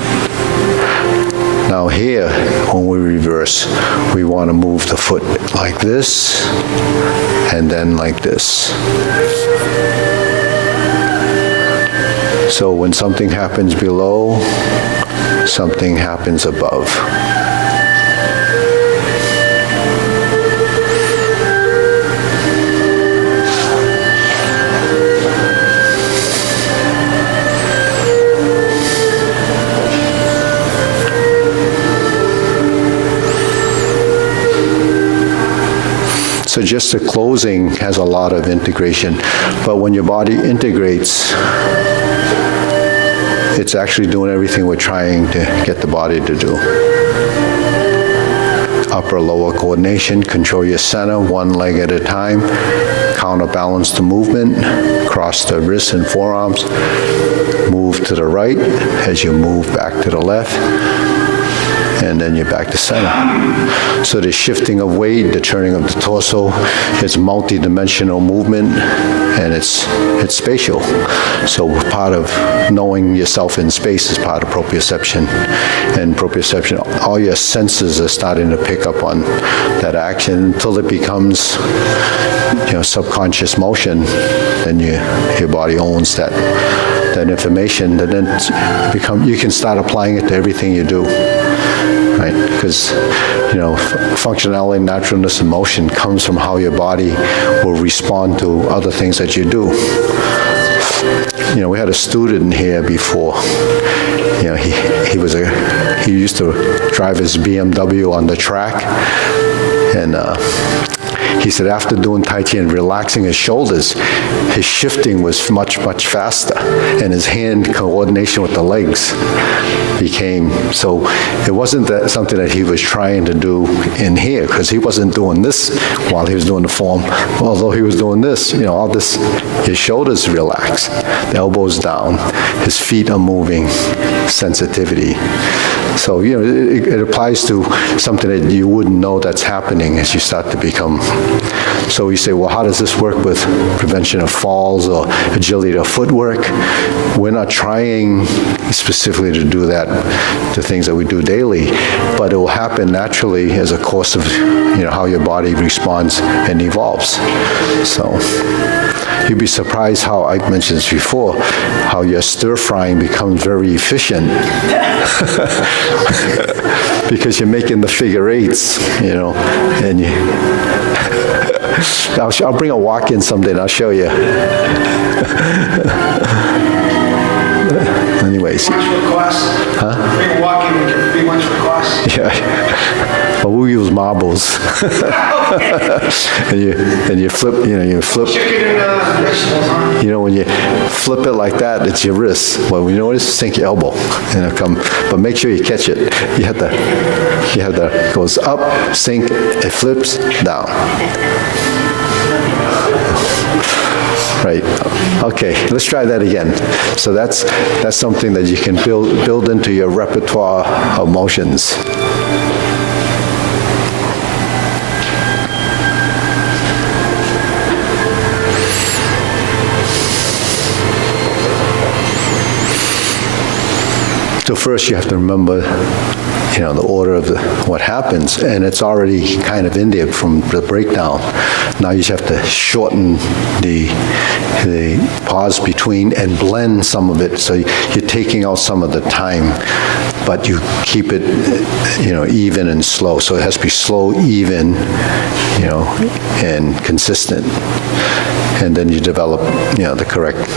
Now here, when we reverse, we want to move the foot like this, and then like this. So when something happens below, something happens above. So just the closing has a lot of integration. But when your body integrates, it's actually doing everything we're trying to get the body to do. Upper lower coordination, control your center, one leg at a time, counterbalance the movement, cross the wrists and forearms, move to the right as you move back to the left, and then you're back to center. So the shifting of weight, the turning of the torso, it's multi-dimensional movement, and it's spatial. So part of knowing yourself in space is part of proprioception. And proprioception, all your senses are starting to pick up on that action until it becomes, subconscious motion, then your body owns that information, and then you can start applying it to everything you do. Right, because functionality, naturalness, and motion comes from how your body will respond to other things that you do. We had a student here before. He used to drive his BMW on the track, and he said after doing Tai Chi and relaxing his shoulders, his shifting was much, much faster, and his hand coordination with the legs became, so it wasn't something that he was trying to do in here, because he wasn't doing this while he was doing the form. Although he was doing this, all this, his shoulders relaxed, the elbows down, his feet are moving, sensitivity. So, it applies to something that you wouldn't know that's happening as you start to become. So you say, well, how does this work with prevention of falls or agility of footwork? We're not trying specifically to do that to things that we do daily, but it will happen naturally as a course of, how your body responds and evolves. So you'd be surprised how, I mentioned this before, how your stir-frying becomes very efficient because you're making the figure eights, and I'll bring a walk-in someday and I'll show you. Anyways. Huh? Bring a walk-in and get free lunch for class. Yeah. Well, we use marbles. and you flip, you flip. Chicken and vegetables, huh? When you flip it like that, it's your wrist. Well, you know what it is? Sink your elbow, and it'll come. But make sure you catch it. You have to, it goes up, sink, it flips, down. Right. Okay, let's try that again. So that's something that you can build into your repertoire of motions. So first you have to remember, the order of what happens, and it's already kind of in there from the breakdown. Now you just have to shorten the pause between and blend some of it, so you're taking out some of the time, but you keep it, even and slow. So it has to be slow, even, and consistent. And then you develop, the correct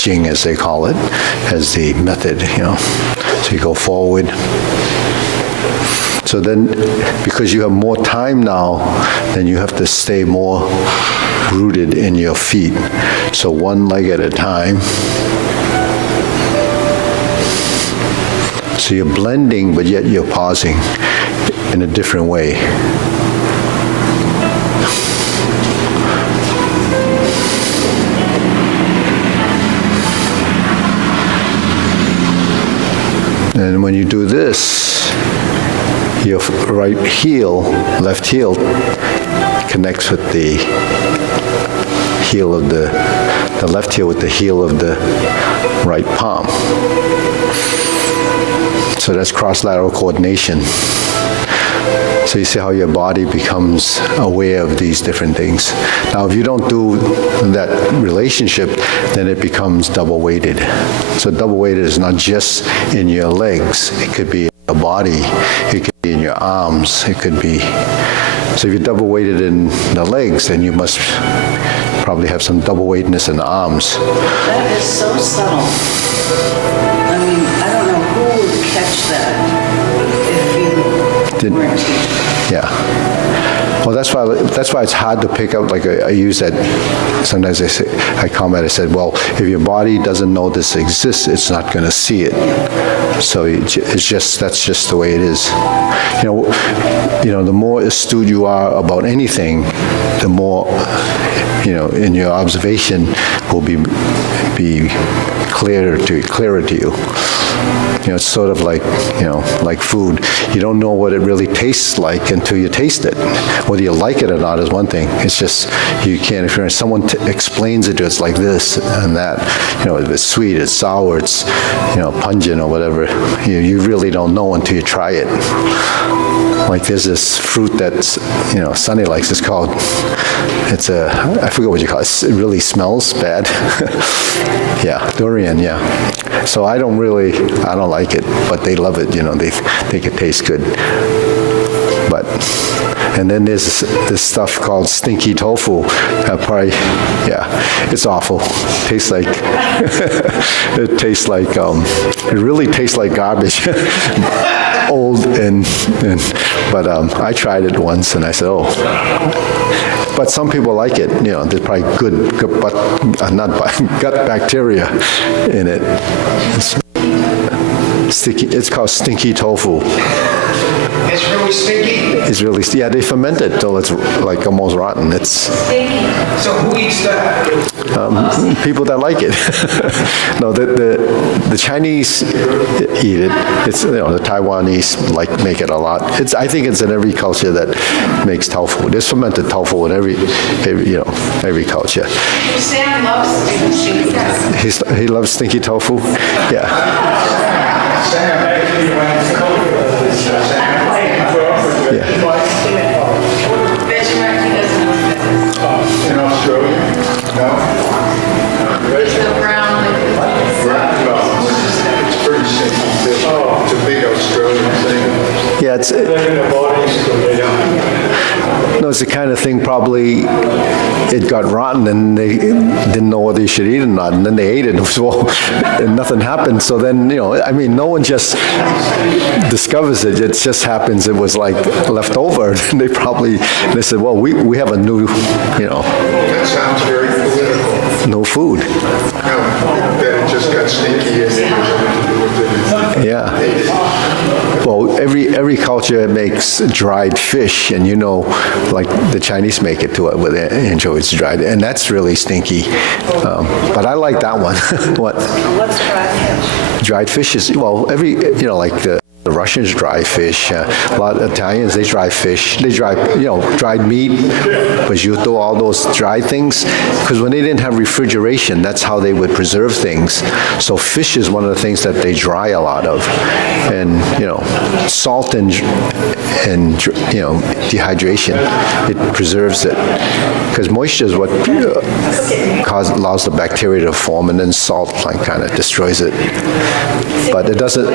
jing, as they call it, as the method, So you go forward. So then, because you have more time now, then you have to stay more rooted in your feet. So one leg at a time. So you're blending, but yet you're pausing in a different way. And when you do this, your right heel, left heel, connects with the heel of the left heel with the heel of the right palm. So that's cross-lateral coordination. So you see how your body becomes aware of these different things. Now, if you don't do that relationship, then it becomes double-weighted. So double-weighted is not just in your legs. It could be in your body. It could be in your arms. It could be... So if you're double-weighted in the legs, then you must probably have some double-weightedness in the arms. That is so subtle. I mean, I don't know who would catch that if you weren't teaching. Yeah. Well, that's why it's hard to pick up. Like I use that. Sometimes I comment. I said, well, if your body doesn't know this exists, it's not going to see it. So that's just the way it is. The more astute you are about anything, the more in your observation will be clearer to you. It's sort of like food. You don't know what it really tastes like until you taste it. Whether you like it or not is one thing. It's just you can't experience. Someone explains it to us like this and that. If it's sweet, it's sour, it's pungent or whatever. You really don't know until you try it. Like there's this fruit that's, Sonny likes, I forget what you call it, it really smells bad. Yeah, durian, yeah. So I don't like it, but they love it, they think it tastes good. And then there's this stuff called stinky tofu. It's awful. Tastes like, it really tastes like garbage. Old but I tried it once and I said, oh. But some people like it. There's probably good gut bacteria in it. It's called stinky tofu. It's really stinky. It's really, they ferment it till it's like almost rotten. So who eats that? People that like it. No, the Chinese eat it. It's the Taiwanese make it a lot. I think it's in every culture that makes tofu. There's fermented tofu in every culture. Sam loves stinky. He loves stinky tofu. Yeah. In Australia? No? It's the brown. It's pretty simple. It's a big Australian thing. Yeah, it's the kind of thing probably it got rotten and they didn't know whether you should eat it or not, and then they ate it and nothing happened. So then, no one just discovers it. It just happens. It was like left over. And they said, well, we have a new, That sounds very political. no food. No, that it just got stinky and it was nothing to do with it. Yeah. Well, every culture makes dried fish, and like the Chinese make it to it with anchovies dried, and that's really stinky. But I like that one. What? What's dried fish? Dried fish is, like the Russians dry fish. A lot of Italians, they dry fish. They dry, dried meat, prosciutto, all those dried things. Because when they didn't have refrigeration, that's how they would preserve things. So fish is one of the things that they dry a lot of. And, salt and dehydration, it preserves it. Because moisture is what allows the bacteria to form, and then salt kind of destroys it. But it doesn't.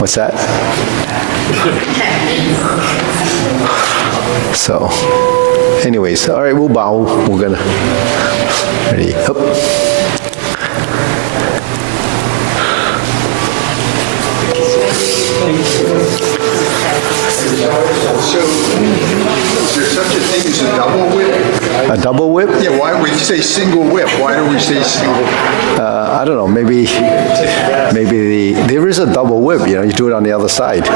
What's that? So, anyways, all right, we'll bow. We're gonna ready. Up. So, is there such a thing as a double whip? A double whip? Yeah, why would we say single whip? Why do we say single? I don't know. Maybe there is a double whip. You do it on the other side.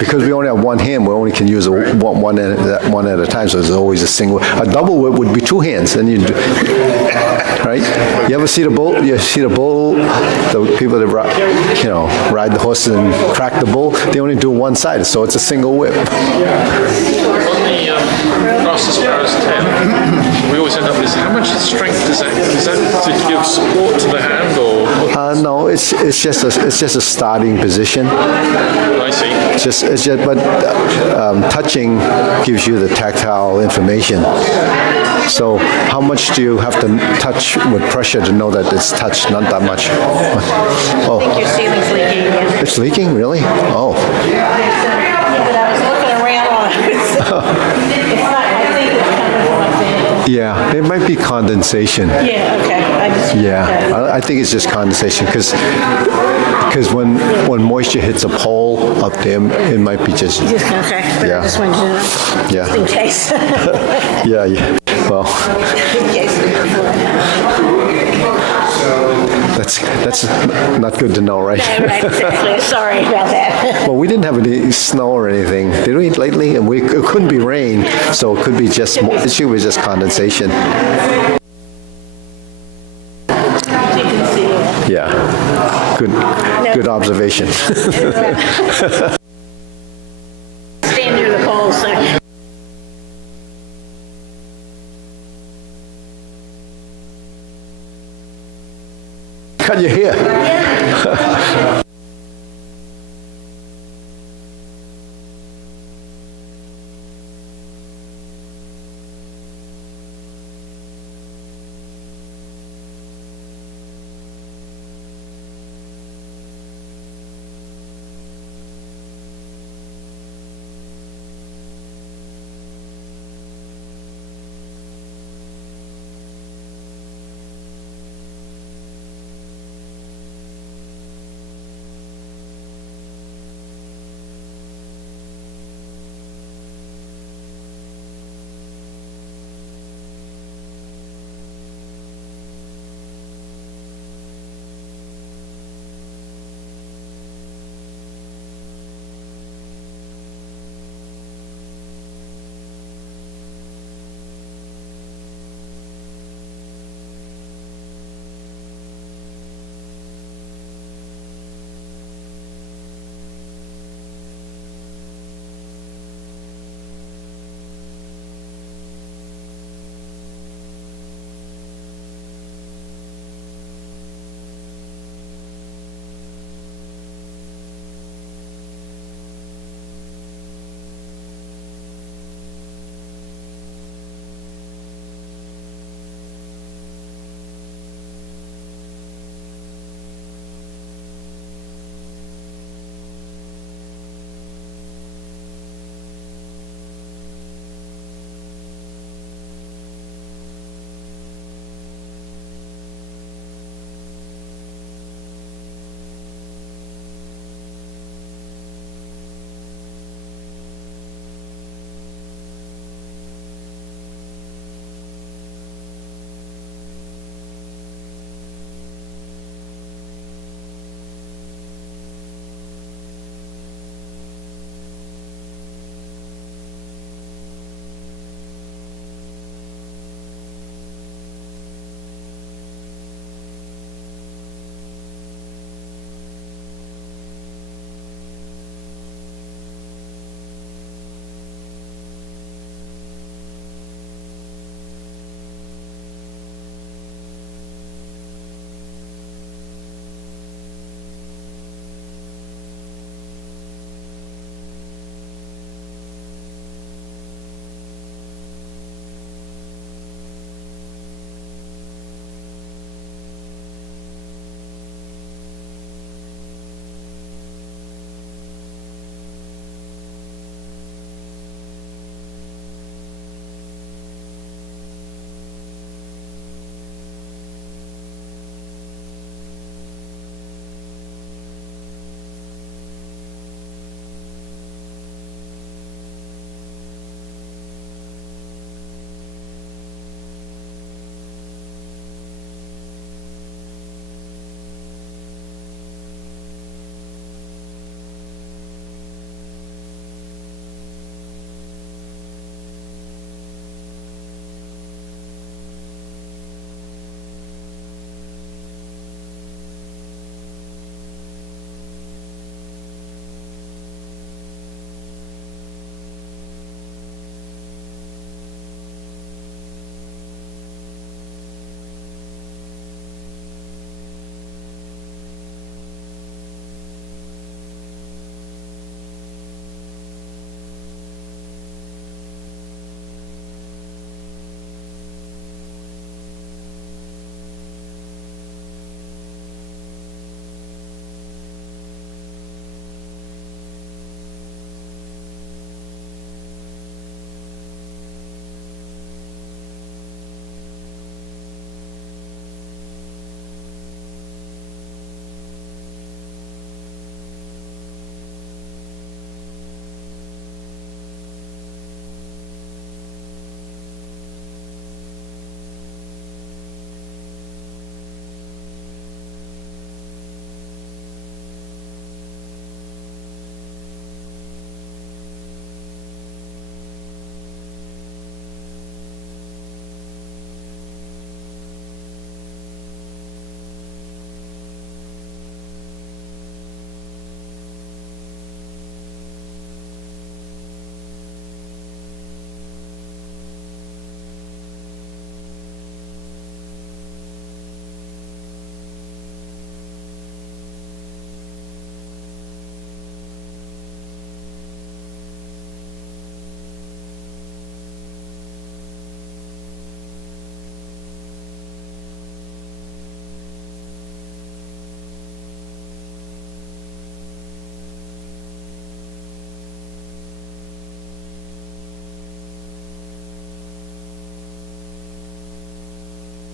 Because we only have one hand, we only can use one at a time. So there's always a single. A double whip would be two hands, and right? You ever see the bull? You see the bull? The people that ride the horse and crack the bull. They only do one side, so it's a single whip. On the grass asparagus tail, we always end up with how much strength is that? Is that to give support to the hand, or? No, it's just a starting position. I see. But touching gives you the tactile information. So how much do you have to touch with pressure to know that it's touched? Not that much. Oh, I think your ceiling's leaking. it's leaking, really? Oh. But I was looking around on it. It's not, I think it's kind of like Yeah, it might be condensation. that. Yeah, okay. Yeah, I think it's just condensation because Because when moisture hits a pole up there, it might be just, Just okay, but Yeah. I just wanted to know, yeah, just in case. yeah. Well, In case. that's not good to know, right? Right, exactly. Sorry about that. Well, we didn't have any snow or anything, did we, lately? And it couldn't be rain, so it could be just, it should be just condensation. You can see it. Yeah. Good observation. Stand near the poles, so. Cut your hair.